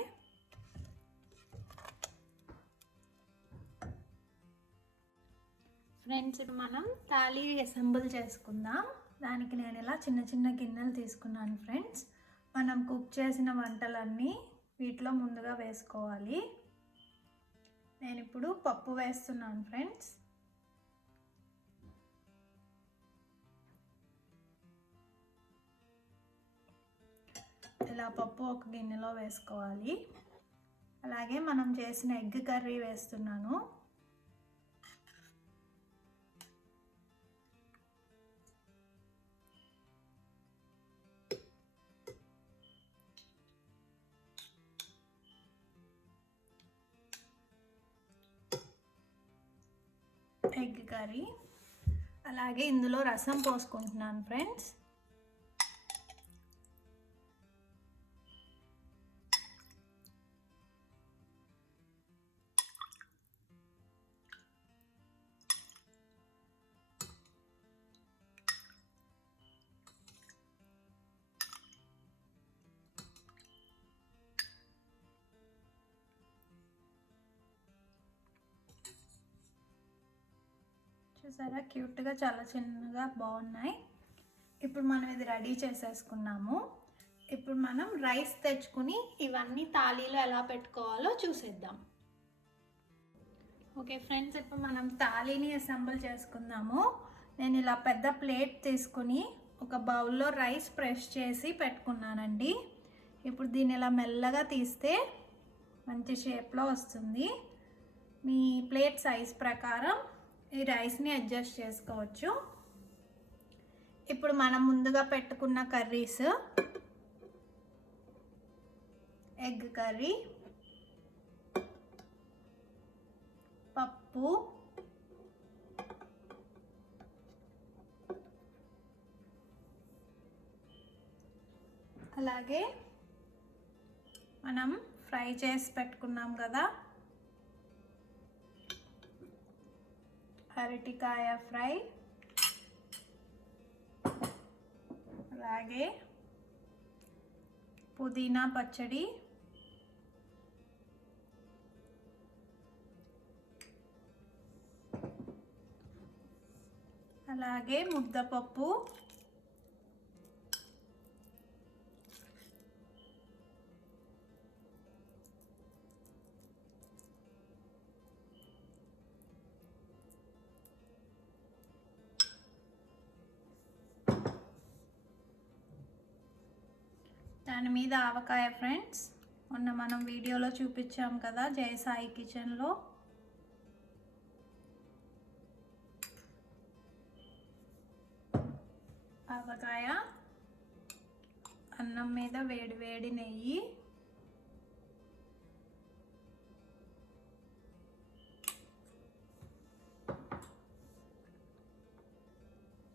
ఫ్రెండ్స్, ఇప్పుడు మనం తాళీ అసెంబుల్ చేసుకుందాం. దానికి నేను ఇలా చిన్న చిన్న గిన్నెలు తీసుకున్నాను ఫ్రెండ్స్. మనం కుక్ చేసిన వంటలన్నీ వీటిలో ముందుగా వేసుకోవాలి. నేను ఇప్పుడు పప్పు వేస్తున్నాను ఫ్రెండ్స్. ఇలా పప్పు ఒక గిన్నెలో వేసుకోవాలి. అలాగే మనం చేసిన ఎగ్ కర్రీ వేస్తున్నాను. ఎగ్ కర్రీ, అలాగే ఇందులో రసం పోసుకుంటున్నాను ఫ్రెండ్స్. చూసారా, క్యూట్గా చాలా చిన్నగా బాగున్నాయి. ఇప్పుడు మనం ఇది రెడీ చేసేసుకున్నాము. ఇప్పుడు మనం రైస్ తెచ్చుకుని ఇవన్నీ తాళీలో ఎలా పెట్టుకోవాలో చూసేద్దాం. ఓకే ఫ్రెండ్స్, ఇప్పుడు మనం తాళీని అసెంబుల్ చేసుకుందాము. నేను ఇలా పెద్ద ప్లేట్ తీసుకుని ఒక బౌల్లో రైస్ ప్రెస్ చేసి పెట్టుకున్నానండి. ఇప్పుడు దీన్ని ఇలా మెల్లగా తీస్తే మంచి షేప్లో వస్తుంది. మీ ప్లేట్ సైజ్ ప్రకారం ఈ రైస్ని అడ్జస్ట్ చేసుకోవచ్చు. ఇప్పుడు మనం ముందుగా పెట్టుకున్న కర్రీస్, ఎగ్ కర్రీ, పప్పు, అలాగే మనం ఫ్రై చేసి పెట్టుకున్నాం కదా అరటికాయ ఫ్రై, అలాగే పుదీనా పచ్చడి, అలాగే ముద్దపప్పు, దాని మీద ఆవకాయ ఫ్రెండ్స్. మొన్న మనం వీడియోలో చూపించాం కదా జై సాయి కిచెన్లో. ఆవకాయ, అన్నం మీద వేడి వేడి నెయ్యి,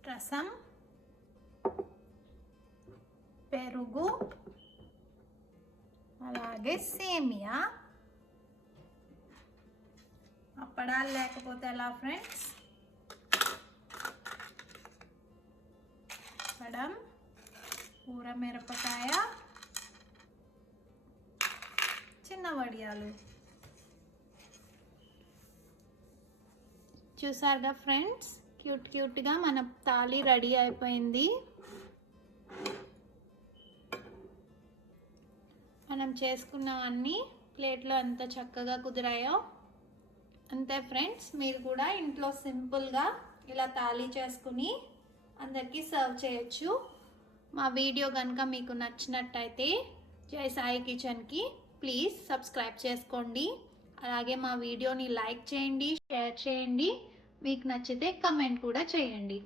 రసం, పెరుగు, అలాగే సేమియా. అప్పడాలు లేకపోతే ఎలా ఫ్రెండ్స్? అప్పడం, కూర మిరపకాయ, చిన్న వడియాలు. చూసారుగా ఫ్రెండ్స్, క్యూట్గా మన తాళి రెడీ అయిపోయింది. మనం చేసుకున్నవన్నీ ప్లేట్లో ఎంత చక్కగా కుదిరాయో. అంతే ఫ్రెండ్స్, మీరు కూడా ఇంట్లో సింపుల్గా ఇలా తాళీ చేసుకుని అందరికీ సర్వ్ చేయొచ్చు. మా వీడియో కనుక మీకు నచ్చినట్టయితే జై సాయి కిచెన్కి ప్లీజ్ సబ్స్క్రైబ్ చేసుకోండి. అలాగే మా వీడియోని లైక్ చేయండి, షేర్ చేయండి. మీకు నచ్చితే కమెంట్ కూడా చేయండి.